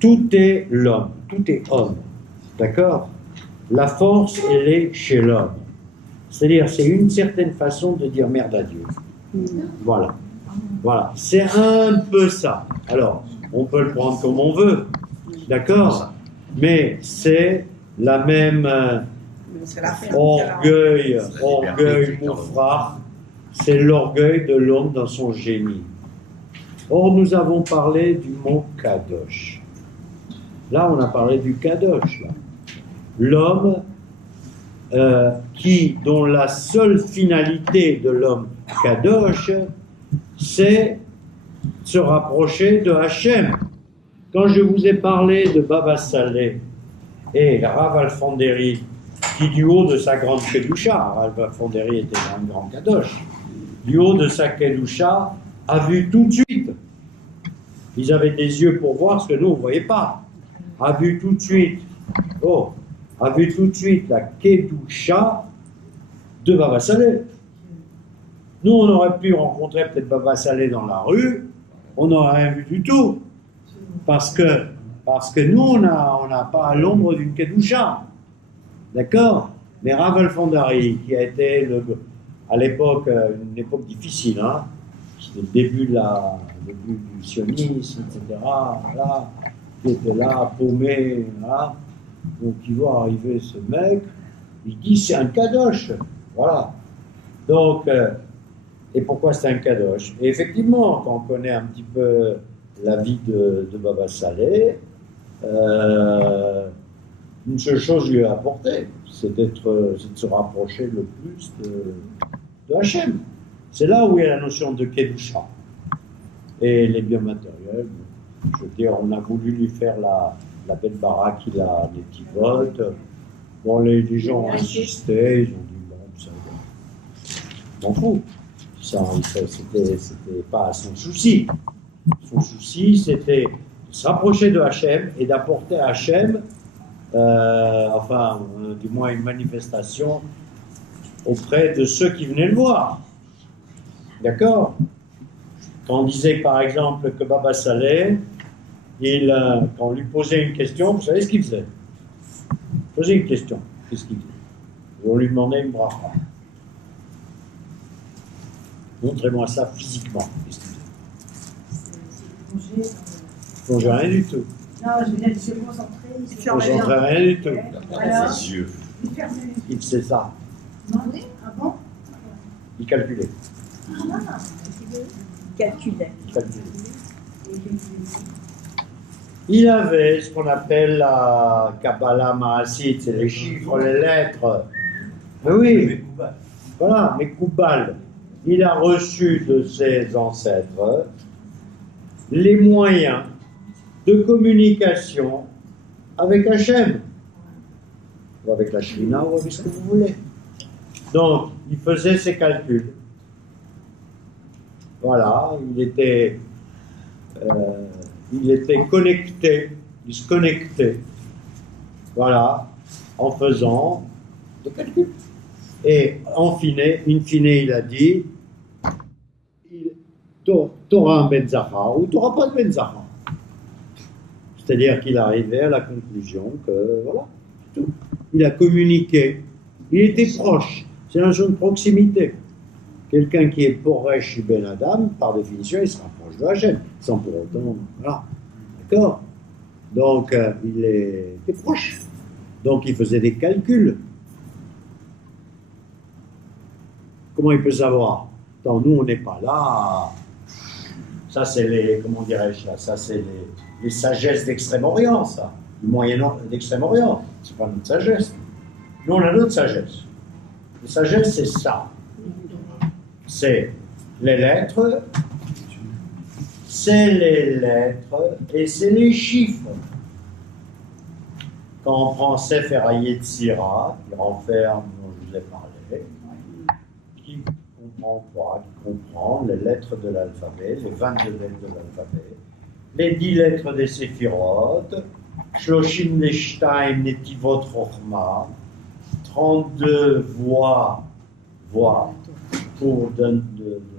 tout est l'homme, tout est homme. D'accord? La force, elle est chez l'homme. C'est-à-dire, c'est une certaine façon de dire merde à Dieu. Voilà. Voilà. C'est un peu ça. Alors, on peut le prendre comme on veut. D'accord? Mais c'est la même orgueil moufrach. C'est l'orgueil de l'homme dans son génie. Or, nous avons parlé du mot Kadosh. Là, on a parlé du Kadosh. Là. L'homme dont la seule finalité de l'homme Kadosh, c'est se rapprocher de Hachem. Quand je vous ai parlé de Baba Saleh et Rav Alfanderi, qui du haut de sa grande Kedusha, Rav Alfanderi était un grand Kadosh, du haut de sa Kedusha, a vu tout de suite. Ils avaient des yeux pour voir ce que nous, on ne voyait pas. A vu tout de suite. A vu tout de suite la Kedusha de Baba Saleh. Nous, on aurait pu rencontrer peut-être Baba Saleh dans la rue, on n'aurait rien vu du tout. Parce que nous, on n'a pas l'ombre d'une Kedusha. D'accord? Mais Rav Alfandari, qui a été à l'époque, une époque difficile, hein, c'était le début du sionisme, etc., voilà, qui était là, paumé, voilà. Donc il voit arriver ce mec, il dit c'est un kadosh, voilà. Donc, et pourquoi c'est un kadosh? Et effectivement, quand on connaît un petit peu la vie de Baba Saleh, une seule chose lui a apporté, c'est de se rapprocher le plus de Hachem. C'est là où est la notion de Kedusha. Et les biens matériels, je veux dire, on a voulu lui faire la belle baraque, il a des petits votes. Bon, les gens ont insisté, ils ont dit, bon, ça, m'en fous. Ça, c'était pas son souci. Son souci, c'était de se rapprocher de Hachem et d'apporter à Hachem du moins une manifestation auprès de ceux qui venaient le voir. D'accord? Quand on disait par exemple que Baba Saleh, quand on lui posait une question, vous savez ce qu'il faisait? Posait une question, qu'est-ce qu'il faisait? On lui demandait une bracha. Montrez-moi ça physiquement. Qu'est-ce qu'il faisait? Plongeait rien du tout. Non, je veux dire, il se concentrait. Il se Concentrait rien du tout. Alors, Ses yeux. il ferme les yeux. Il faisait ça. Non, ah bon? Il calculait. Calculait. Il calculait. Il avait ce qu'on appelle la Kabbalah Maasit, c'est les chiffres, les lettres. Mais oui, voilà, mais Koubal, il a reçu de ses ancêtres les moyens de communication avec Hachem, ou avec la Shrina, ou avec ce que vous voulez. Donc, il faisait ses calculs. Voilà, il était connecté, il se connectait, voilà, en faisant des calculs. Et in fine, il a dit, t'auras un Ben Zahra ou t'auras pas de Ben Zahra. C'est-à-dire qu'il arrivait à la conclusion que, voilà, c'est tout. Il a communiqué, il était proche, c'est un jeu de proximité. Quelqu'un qui est Poresh Ben Adam, par définition, il se rapproche de Hachem, sans pour autant, voilà, d'accord? Donc, il était proche. Donc, il faisait des calculs. Comment il peut savoir? Attends, nous, on n'est pas là. Ça, c'est les, comment dirais-je là? Ça, c'est les sagesses d'Extrême-Orient, ça. Du Moyen-Orient, d'Extrême-Orient. C'est pas notre sagesse. Nous, on a notre sagesse. La sagesse, c'est ça. C'est les lettres, et c'est les chiffres. Quand on prend Sefer HaYetzira, qui renferme, dont je vous ai parlé, qui comprend quoi? Qui comprend les lettres de l'alphabet, les 22 lettres de l'alphabet, les 10 lettres des Séphirot, Shloshim Neshtaim Netivot Chochma, 32 voix pour de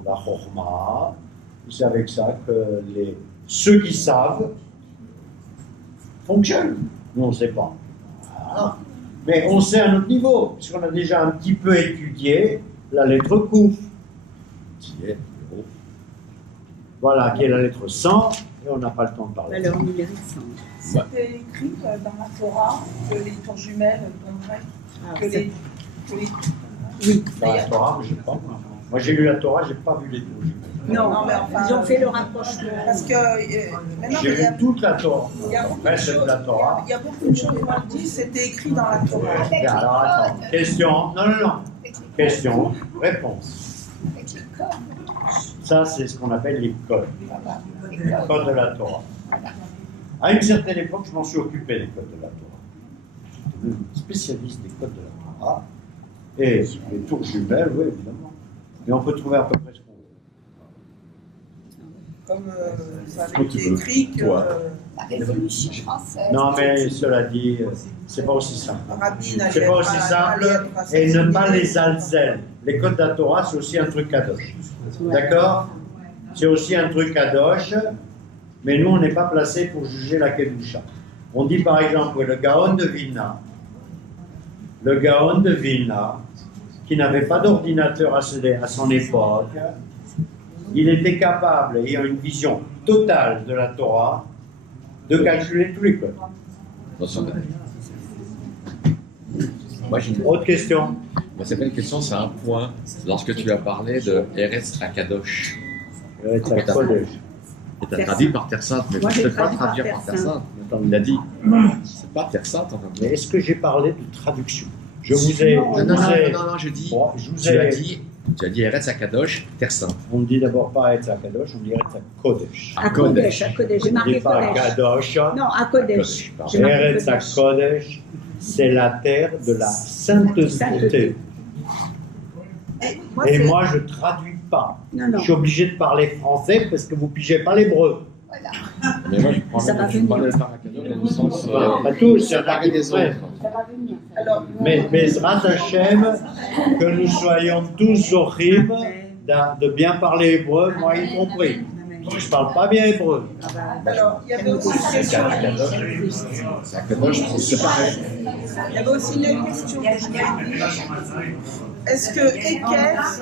la Chochma. C'est avec ça que ceux qui savent fonctionnent. Nous, on ne sait pas. Voilà. Mais on sait à notre niveau, puisqu'on a déjà un petit peu étudié la lettre Kouf. Voilà, qui est la lettre 100, et on n'a pas le temps de parler. Alors, numérique 100. C'était écrit dans la Torah que les tours jumelles tomberaient. Oui. Dans la Torah, je ne sais pas. Moi, j'ai lu la Torah, je n'ai pas vu les tours jumelles. Non, mais enfin, ils ont fait le rapprochement. Parce que maintenant, J'ai lu toute la Torah. il y a beaucoup de Reste de choses, la Torah. il y a beaucoup de choses qui m'ont dit, c'était écrit dans la Torah. Bien, alors attends. Question. Non. Question. Réponse. Ça, c'est ce qu'on appelle les codes. Les codes de la Torah. À une certaine époque, je m'en suis occupé des codes de la Torah. Je suis devenu spécialiste des codes de la Torah. Et les tours jumelles, oui, évidemment. Mais on peut trouver à peu près ce qu'on veut. Comme ça avait été écrit que La Révolution française. Non, mais cela dit, c'est pas aussi simple. Rabbi C'est n'avait pas aussi pas simple. lettre Et ne pas assassinée. les alzel. Les codes de la Torah, c'est aussi un truc kadosh. D'accord? C'est aussi un truc kadosh, mais nous, on n'est pas placé pour juger la kedusha. On dit par exemple le Gaon de Vilna, qui n'avait pas d'ordinateur à son époque, il était capable, ayant une vision totale de la Torah, de calculer tous les codes. Moi, j'ai une Autre question? c'est pas une question, c'est un point. Lorsque tu as parlé de Eretz Akadosh, C'est un Kodesh. et tu as traduit par Terre Sainte, mais Moi, tu ne j'ai peux pas traduit par traduire Terre par Terre Sainte. Sainte. Attends, il a dit, c'est pas Terre Sainte en fait. Mais est-ce que j'ai parlé de traduction? Je vous ai. Non, je dis, Bon, je vous tu as ai. dit Eretz Akadosh, Terre Sainte. On ne dit d'abord pas Eretz Akadosh, on dit Eretz Kodesh. À Kodesh, à Kodesh. J'ai On ne marqué dit pas Kodesh. Kadosh. Non, à Kodesh. pardon. J'ai marqué Eretz Kodesh. Kodesh, c'est la terre de la sainteté. Sainteté. Et moi, je ne traduis pas. Non. Je suis obligé de parler français parce que vous ne pigez pas l'hébreu. Mais moi, je prends Ça va je venir. parle par Akadosh. dans le sens Pas tous, il y en a séparés qui des prennent. autres. Ça va venir. Alors, Mais Bezrat Hashem, que nous soyons tous zochim de bien parler hébreu, moi y compris. Parce que je ne parle pas bien hébreu. alors, il y avait aussi une question. C'est un kadosh pour séparer. Il y avait aussi une question. Est-ce que Ekef